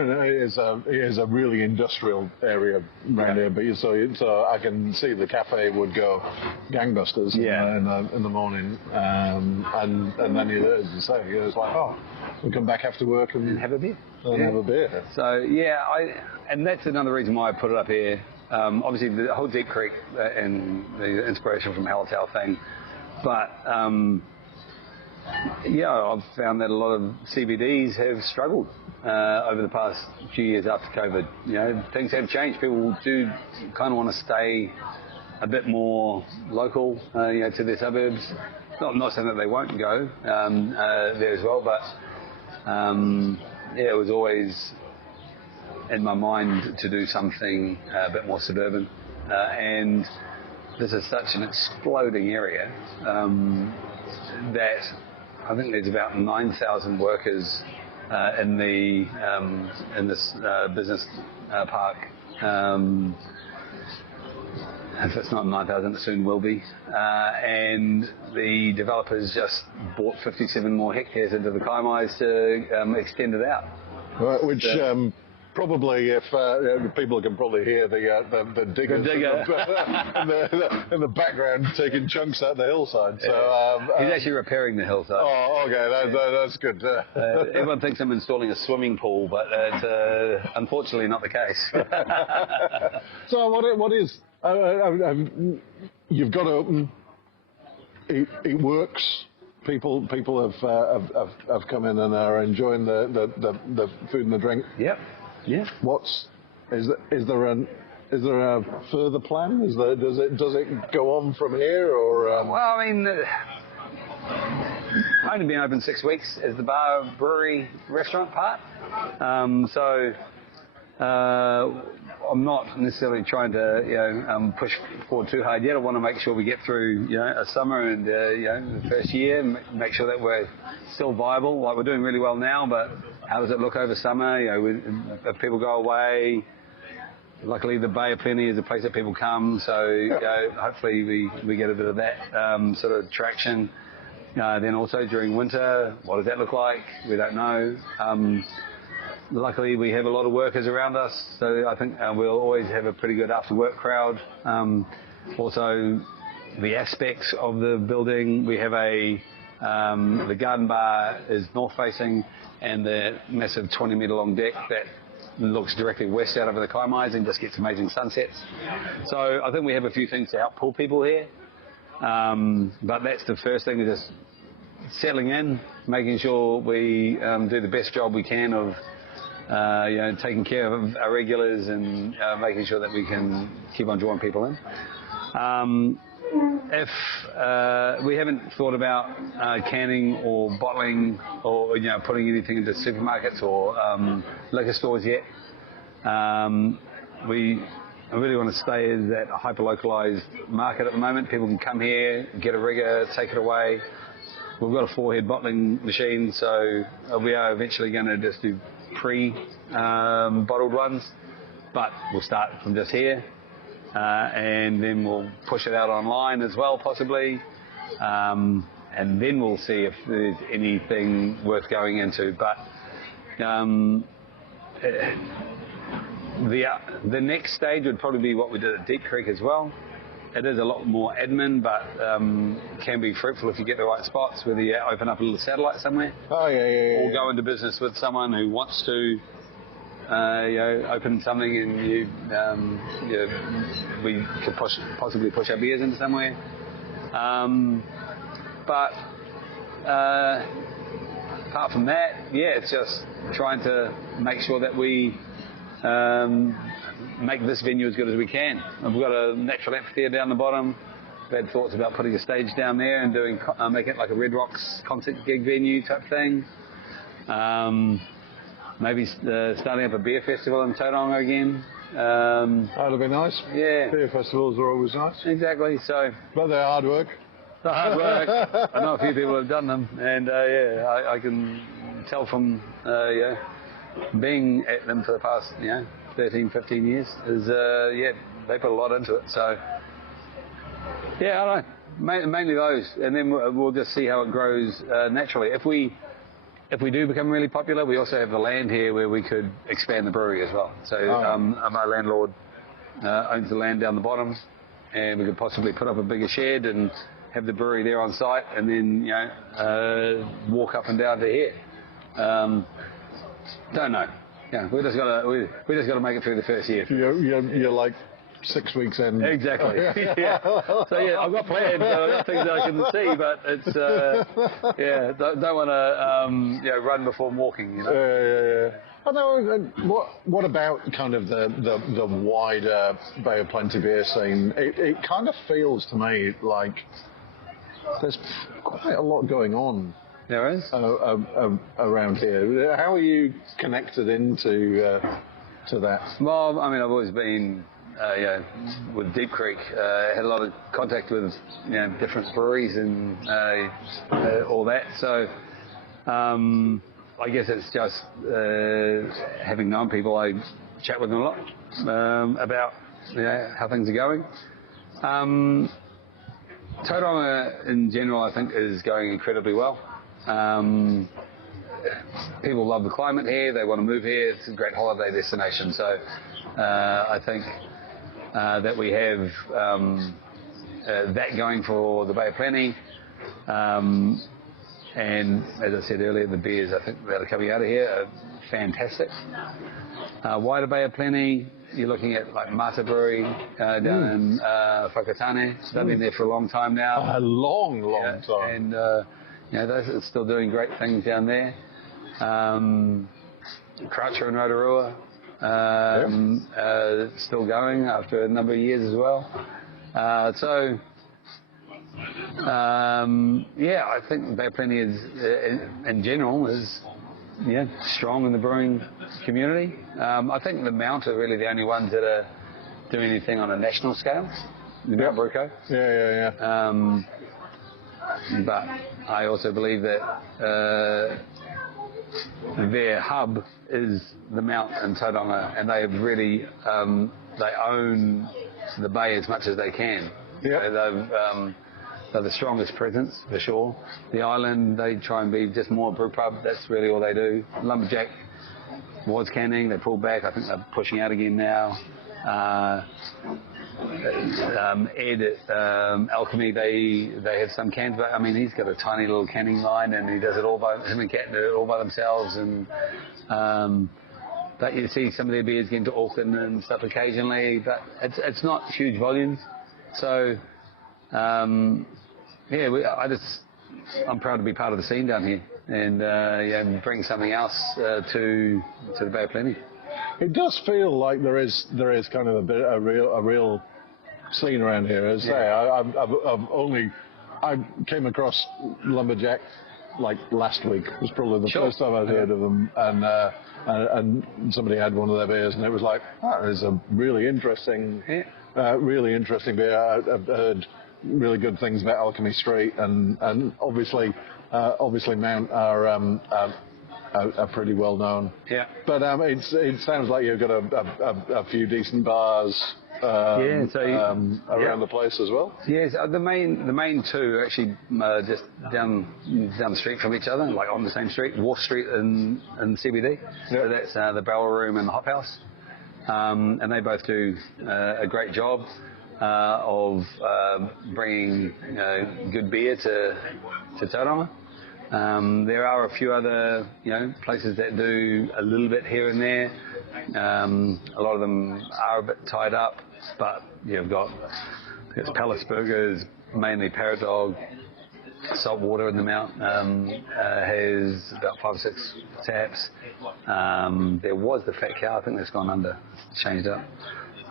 is a really industrial area around here, but so I can see the cafe would go gangbusters in the morning, and then as you say, it's like, oh, we'll come back after work and have a beer. Have a beer. So and that's another reason why I put it up here. Obviously, the whole Deep Creek and the inspiration from Hallertau thing, but I've found that a lot of CBDs have struggled over the past few years after COVID. You know, things have changed. People do kind of want to stay a bit more local, to their suburbs. Not saying that they won't go there as well, but it was always in my mind to do something a bit more suburban, and this is such an exploding area that I think there's about 9,000 workers in this business park. If it's not 9,000, it soon will be. And the developers just bought 57 more hectares into the kaimais to extend it out. Right, which probably, if people can probably hear the diggers in the background taking chunks out the hillside. So he's actually repairing the hillside. Oh, okay, that's good. Everyone thinks I'm installing a swimming pool, but it's unfortunately not the case. So what is? You've got open. It works. People have come in and are enjoying the food and the drink. Yep. Yeah. Is there a further plan? Does it go on from here or? Well, I mean, only been open 6 weeks as the bar, brewery, restaurant part. So I'm not necessarily trying to push forward too hard yet. I want to make sure we get through a summer and the first year, and make sure that we're still viable. Like, we're doing really well now, but how does it look over summer? If people go away, luckily the Bay of Plenty is a place that people come, so hopefully we get a bit of that sort of traction. Then also during winter, what does that look like? We don't know. Luckily we have a lot of workers around us, so I think we'll always have a pretty good after work crowd. Also the aspects of the building, we have the garden bar is north facing, and the massive 20-metre long deck that looks directly west out over the kaimais and just gets amazing sunsets. So I think we have a few things to help pull people here. But that's the first thing, is just settling in, making sure we do the best job we can of taking care of our regulars and making sure that we can keep on drawing people in. If we haven't thought about canning or bottling or putting anything into supermarkets or liquor stores yet, I really want to stay as that hyper-localised market at the moment. People can come here, get a rigger, take it away. We've got a 4-head bottling machine, so we are eventually going to just do pre-bottled ones, but we'll start from just here. And then we'll push it out online as well, possibly. And then we'll see if there's anything worth going into. But the next stage would probably be what we did at Deep Creek as well. it is a lot more admin, but can be fruitful if you get the right spots, whether you open up a little satellite somewhere. Oh, yeah. Or go into business with someone who wants to open something, and we could possibly push our beers into somewhere. But apart from that, it's just trying to make sure that we make this venue as good as we can. We've got a natural amphitheatre down the bottom. We've had thoughts about putting a stage down there and making it like a Red Rocks concert gig venue type thing. Maybe starting up a beer festival in Tauranga again. That'll be nice. Yeah. Beer festivals are always nice. Exactly. So. But they're hard work. They're hard work. I know a few people have done them, and I can tell from being at them for the past 13, 15 years is they put a lot into it. So I don't know. Mainly those, and then we'll just see how it grows naturally. If we do become really popular, we also have the land here where we could expand the brewery as well. So my landlord owns the land down the bottom, and we could possibly put up a bigger shed and have the brewery there on site, and then walk up and down to here. Don't know. We just gotta make it through the first year. You're like 6 weeks in. Exactly. So I've got plans. I've got things that I can see, but it's don't want to run before walking. Yeah. What about kind of the wider Bay of Plenty beer scene? It kind of feels to me like there's quite a lot going on. There is around here. How are you connected into to that? Well, I mean, I've always been with Deep Creek. Had a lot of contact with different breweries and all that. So I guess it's just having known people. I chat with them a lot about how things are going. Tauranga in general, I think, is going incredibly well. People love the climate here. They want to move here. It's a great holiday destination. So I think that we have that going for the Bay of Plenty. And as I said earlier, the beers I think that are coming out of here are fantastic. Wider Bay of Plenty, you're looking at like Mata Brewery down in Whakatane. They've been there for a long time now. A long time. And they're still doing great things down there. Croucher and Rotorua, still going after a number of years as well. I think Bay of Plenty is, in general, is strong in the brewing community. I think the Mount are really the only ones that are doing anything on a national scale. The Mount Brewco. Yeah. But I also believe that their hub is the Mount and Tauranga, and they have really they own the bay as much as they can. They're the strongest presence for sure. The island, they try and be just more brew pub. That's really all they do. Lumberjack was canning. They pulled back. I think they're pushing out again now. Ed at Alchemy, they have some cans, but I mean he's got a tiny little canning line, and he does it all by him and Kat do it all by themselves. And but you see some of their beers get into Auckland and stuff occasionally, but it's not huge volumes. So I'm proud to be part of the scene down here and bring something else to the Bay of Plenty. It does feel like there is kind of a real scene around here. As I say, I came across Lumberjack like last week. It was probably the first time I'd heard of them, and somebody had one of their beers, and it was like, that is a really interesting beer. I've heard really good things about Alchemy Street, and obviously Mount are pretty well known. Yeah. But it sounds like you've got a few decent bars around the place as well. Yes, the main two are actually just down the street from each other, like on the same street, Wharf Street and CBD. Yeah. So that's the Barrel Room and the Hop House, and they both do a great job. of bringing good beer to Tauranga. There are a few other places that do a little bit here and there. A lot of them are a bit tied up, but you've got Palace Burgers, mainly Parrot Dog. Saltwater in the Mount has about 5 or 6 taps. There was the Fat Cow, I think that's gone under, changed up.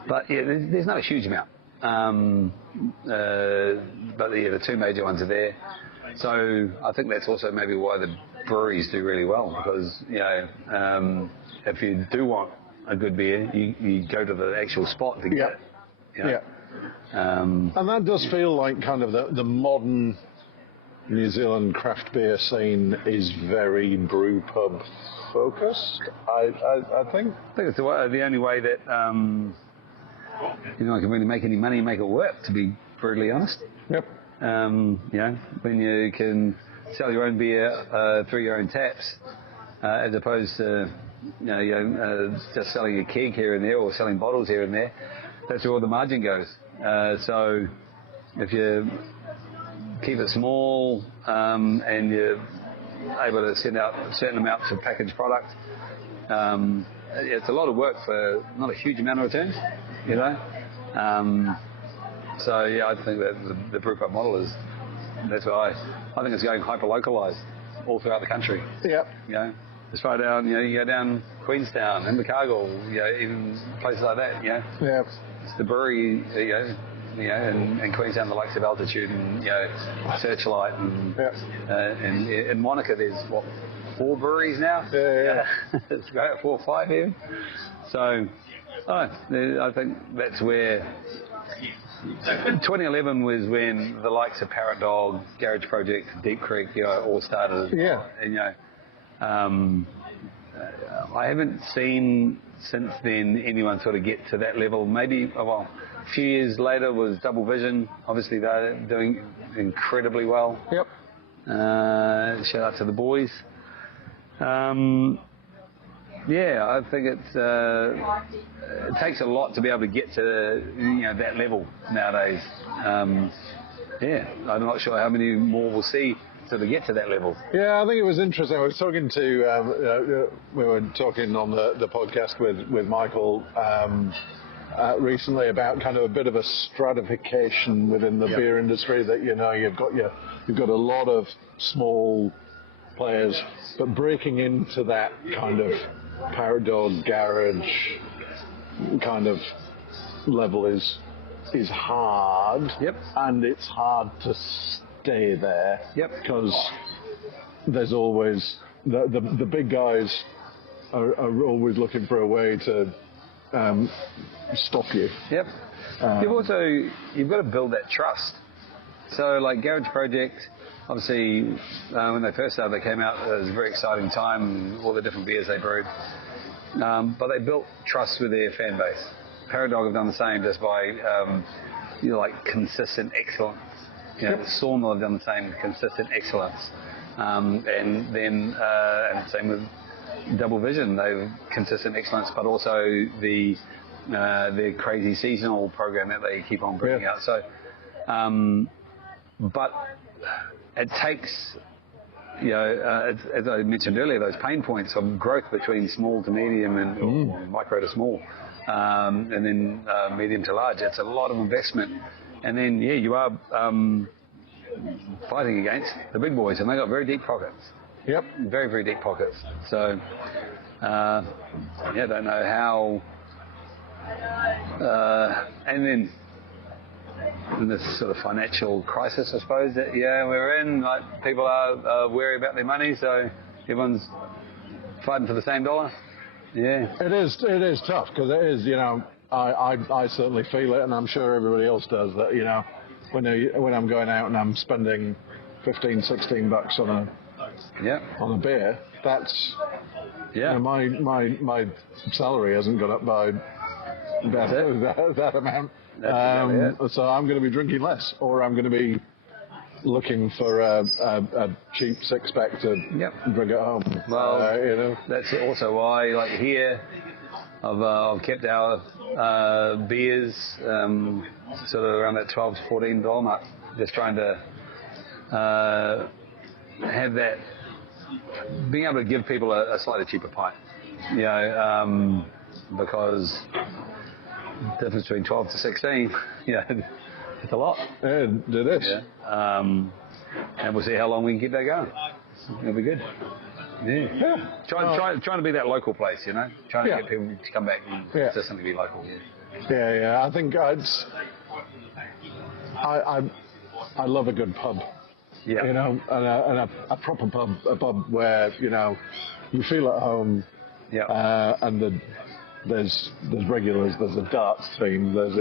But yeah, there's not a huge amount. But the 2 major ones are there. So I think that's also maybe why the breweries do really well, because if you do want a good beer, you go to the actual spot to get it. And that does feel like kind of the modern New Zealand craft beer scene is very brew pub focused. I think. I think it's the only way that I can really make any money and make it work, to be brutally honest. Yep. When you can sell your own beer through your own taps, as opposed to just selling a keg here and there or selling bottles here and there, that's where all the margin goes. So if you keep it small and you're able to send out certain amounts of packaged product, it's a lot of work for not a huge amount of returns, So yeah, I think that the brew pub model that's why I think it's going hyper localised all throughout the country. Yep. As far down, you go down Queenstown, Invercargill, even places like that. Yeah. It's the brewery, in Queenstown, the likes of Altitude and Searchlight and in Monica, there's 4 breweries now. Yeah. It's great, 4 or 5 even. So I think that's where 2011 was when the likes of Parrot Dog, Garage Project, Deep Creek, all started. Yeah. And I haven't seen since then anyone sort of get to that level. Maybe a few years later was Double Vision. Obviously they're doing incredibly well. Yep. Shout out to the boys. I think it takes a lot to be able to get to that level nowadays. I'm not sure how many more we'll see till they get to that level. Yeah, I think it was interesting. I was talking to we were talking on the podcast with Michael recently about kind of a bit of a stratification within the beer industry. That you've got a lot of small players, but breaking into that kind of Parrot Dog garage kind of level is hard. Yep. And it's hard to stay there. Yep. Because there's always the big guys are always looking for a way to stop you. Yep. You've got to build that trust. So like Garage Project, obviously when they first started, they came out, it was a very exciting time, all the different beers they brewed. But they built trust with their fan base. Parrot Dog have done the same just by consistent excellence. Sawmill have done the same, consistent excellence. And then and same with Double Vision, they've consistent excellence, but also the crazy seasonal program that they keep on bringing out. So, but it takes, as I mentioned earlier, those pain points of growth between small to medium and or micro to small, and then medium to large. It's a lot of investment, and then you are fighting against the big boys, and they got very deep pockets. Yep. Very, very deep pockets. So, don't know how. And then in this sort of financial crisis, I suppose, that we're in, like people are wary about their money, so everyone's fighting for the same dollar. Yeah. It is tough, because it is, I certainly feel it, and I'm sure everybody else does, that, when I'm going out and I'm spending $15-16 on a beer, that's my salary hasn't gone up by that amount. So I'm going to be drinking less, or I'm going to be looking for a cheap 6-pack to bring it home. Well, that's also why, like here, I've kept our beers sort of around that $12 to $14 mark, just trying to have that, being able to give people a slightly cheaper pint, because the difference between 12 to 16, it's a lot. Yeah, it is. Yeah. And we'll see how long we can keep that going. It'll be good. Yeah. Trying to be that local place, Trying to get people to come back and consistently be local. Yeah. I think I love a good pub. Yeah. And a proper pub, a pub where you feel at home. Yeah. And there's regulars. There's a darts team. There's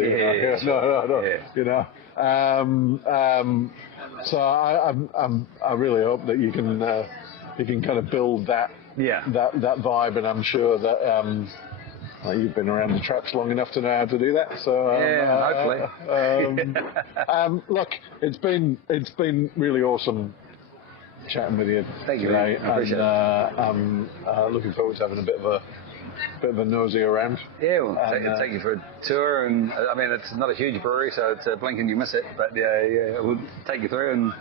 So I really hope that you can kind of build that vibe, and I'm sure that you've been around the traps long enough to know how to do that. So hopefully. Look, it's been really awesome chatting with you. Thank you, today, man. I appreciate it. I'm looking forward to having a bit of a nosy around. Yeah, we'll take you for a tour, and I mean it's not a huge brewery, so it's a blink and you miss it. But we'll take you through and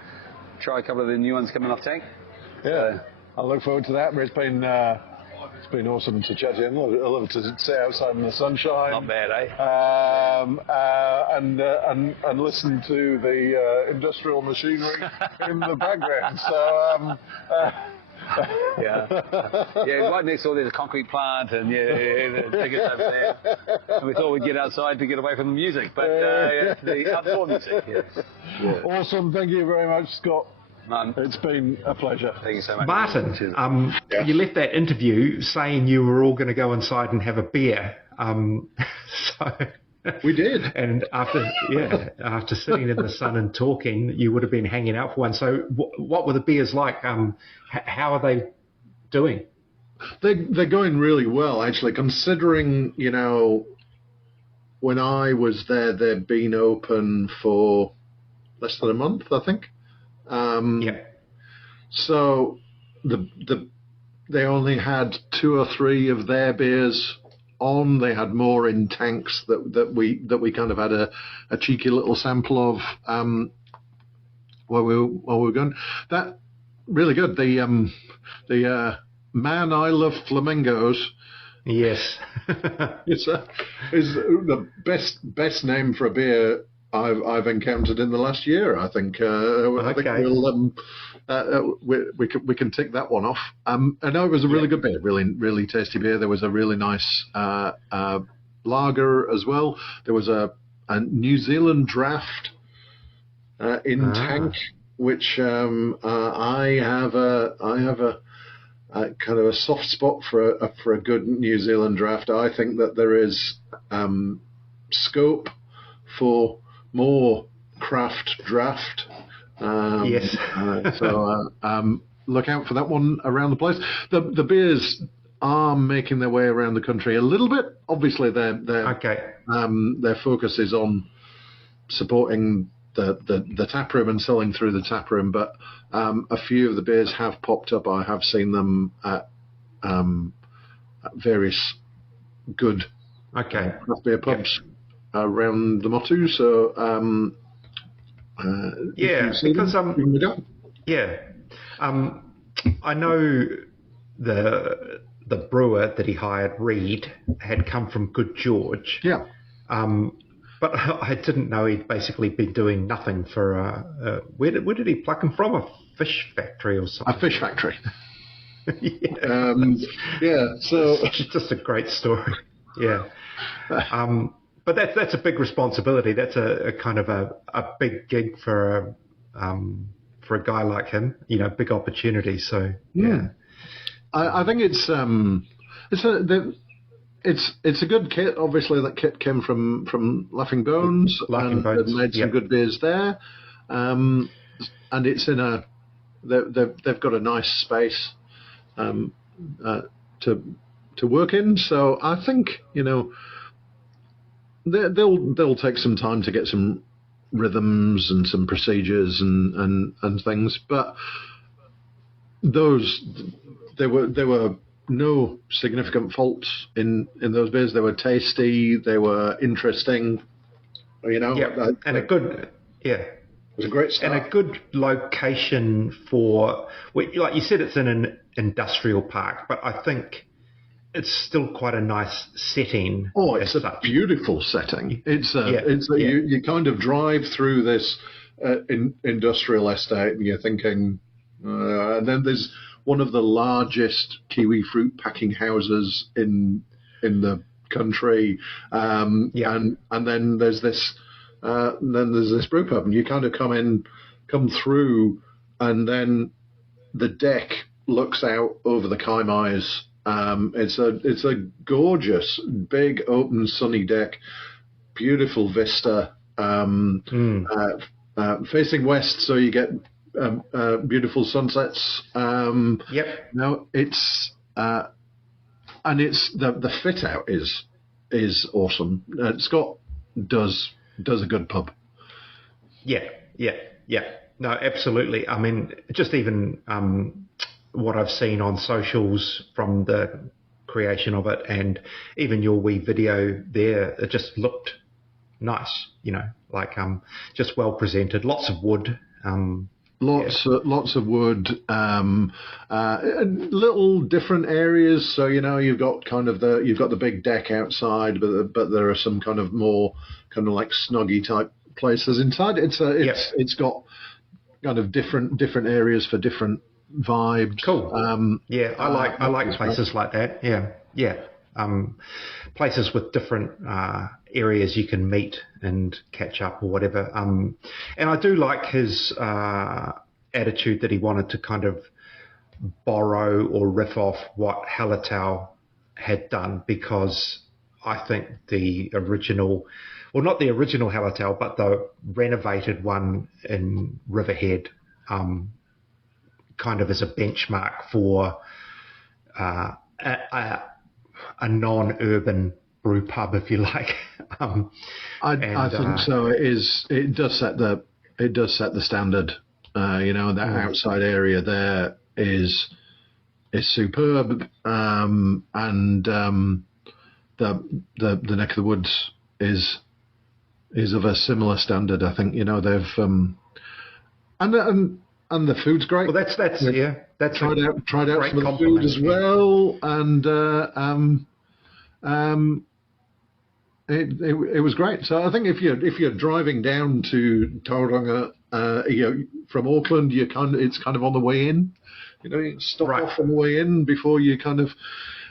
try a couple of the new ones coming off tank. Yeah, I look forward to that. But it's been awesome to chat to you. I love to sit outside in the sunshine. Not bad, eh? And listen to the industrial machinery in the background. So. Right next door there's a concrete plant, and the tickets over there. And we thought we'd get outside to get away from the music, but the outdoor music. Yeah. Awesome, thank you very much, Scott. None. It's been a pleasure. Thank you so much, Martin. You left that interview saying you were all going to go inside and have a beer. We did. And after sitting in the sun and talking, you would have been hanging out for one. So what were the beers like? How are they doing? They're going really well, actually, considering, when I was there, they'd been open for less than a month, I think. So they only had 2 or 3 of their beers on. They had more in tanks that we kind of had a cheeky little sample of while we were going. That really good. The Man I Love Flamingos. Yes, is the best name for a beer I've encountered in the last year. I think. I think we can tick that one off. I know it was a really good beer, really tasty beer. There was a really nice lager as well. There was a New Zealand draft in tank, which I have a kind of a soft spot for a good New Zealand draft. I think that there is scope for more craft draft. Yes. So look out for that one around the place. The beers are making their way around the country a little bit. Obviously, their focus is on supporting the tap room and selling through the tap room, but a few of the beers have popped up. I have seen them at various good craft beer pubs around the Motu. So I know the brewer that he hired, Reed, had come from Good George. Yeah. But I didn't know he'd basically been doing nothing for where did he pluck him from? A fish factory or something? A fish factory. So it's just a great story. Yeah. But that's a big responsibility. That's a kind of a big gig for a guy like him. Big opportunity. So yeah. I think it's a good kit. Obviously, that kit came from Laughing Bones. They've made some good beers there, and it's in they've got a nice space to work in. So I think they'll take some time to get some rhythms and some procedures and things, but they were no significant faults in those beers. They were tasty. They were interesting. Yeah, and a good, yeah. It was a great start. And a good location for, like you said, it's in an industrial park, but I think it's still quite a nice setting. Oh, it's a beautiful setting. You kind of drive through this industrial estate, and you're thinking, and then there's one of the largest kiwi fruit packing houses in the country, and then there's this brew pub, and you kind of come through, and then the deck looks out over the Kaimais. It's a gorgeous, big, open, sunny deck, beautiful vista, facing west, so you get beautiful sunsets. No, it's and it's the fit out is awesome. Scott does a good pub. Yeah. No, absolutely. I mean, just even what I've seen on socials from the creation of it, and even your wee video there, it just looked nice, like just well presented, lots of wood. Lots of wood, little different areas. So you've got the big deck outside, but there are some kind of more kind of like snuggy type places inside. It's got kind of different areas for different vibes. Cool. I like places like that. Yeah. Places with different areas you can meet and catch up or whatever. And I do like his attitude that he wanted to kind of borrow or riff off what Hallertau had done, because I think the original, well, not the original Hallertau, but the renovated one in Riverhead, kind of as a benchmark for a non-urban brew pub, if you like. I think so. It does set the standard. That outside area there is superb, and the neck of the woods is of a similar standard. I think they've and the food's great. Well, that's tried out some of the food as well, and it was great. So I think if you're driving down to Tauranga, from Auckland, it's kind of on the way in. You stop off on the way in before you kind of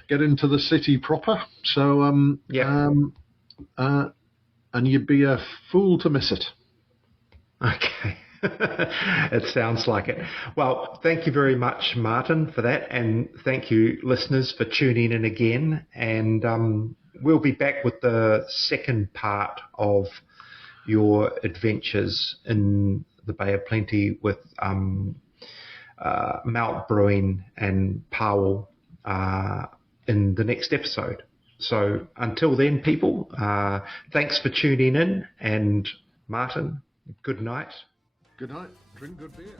get into the city proper. So and you'd be a fool to miss it. Okay. It sounds like it. Well, thank you very much, Martin, for that. And thank you, listeners, for tuning in again. And we'll be back with the second part of your adventures in the Bay of Plenty with Mount Brewing and Powell in the next episode. So until then, people, thanks for tuning in. And Martin, good night. Good night. Drink good beer.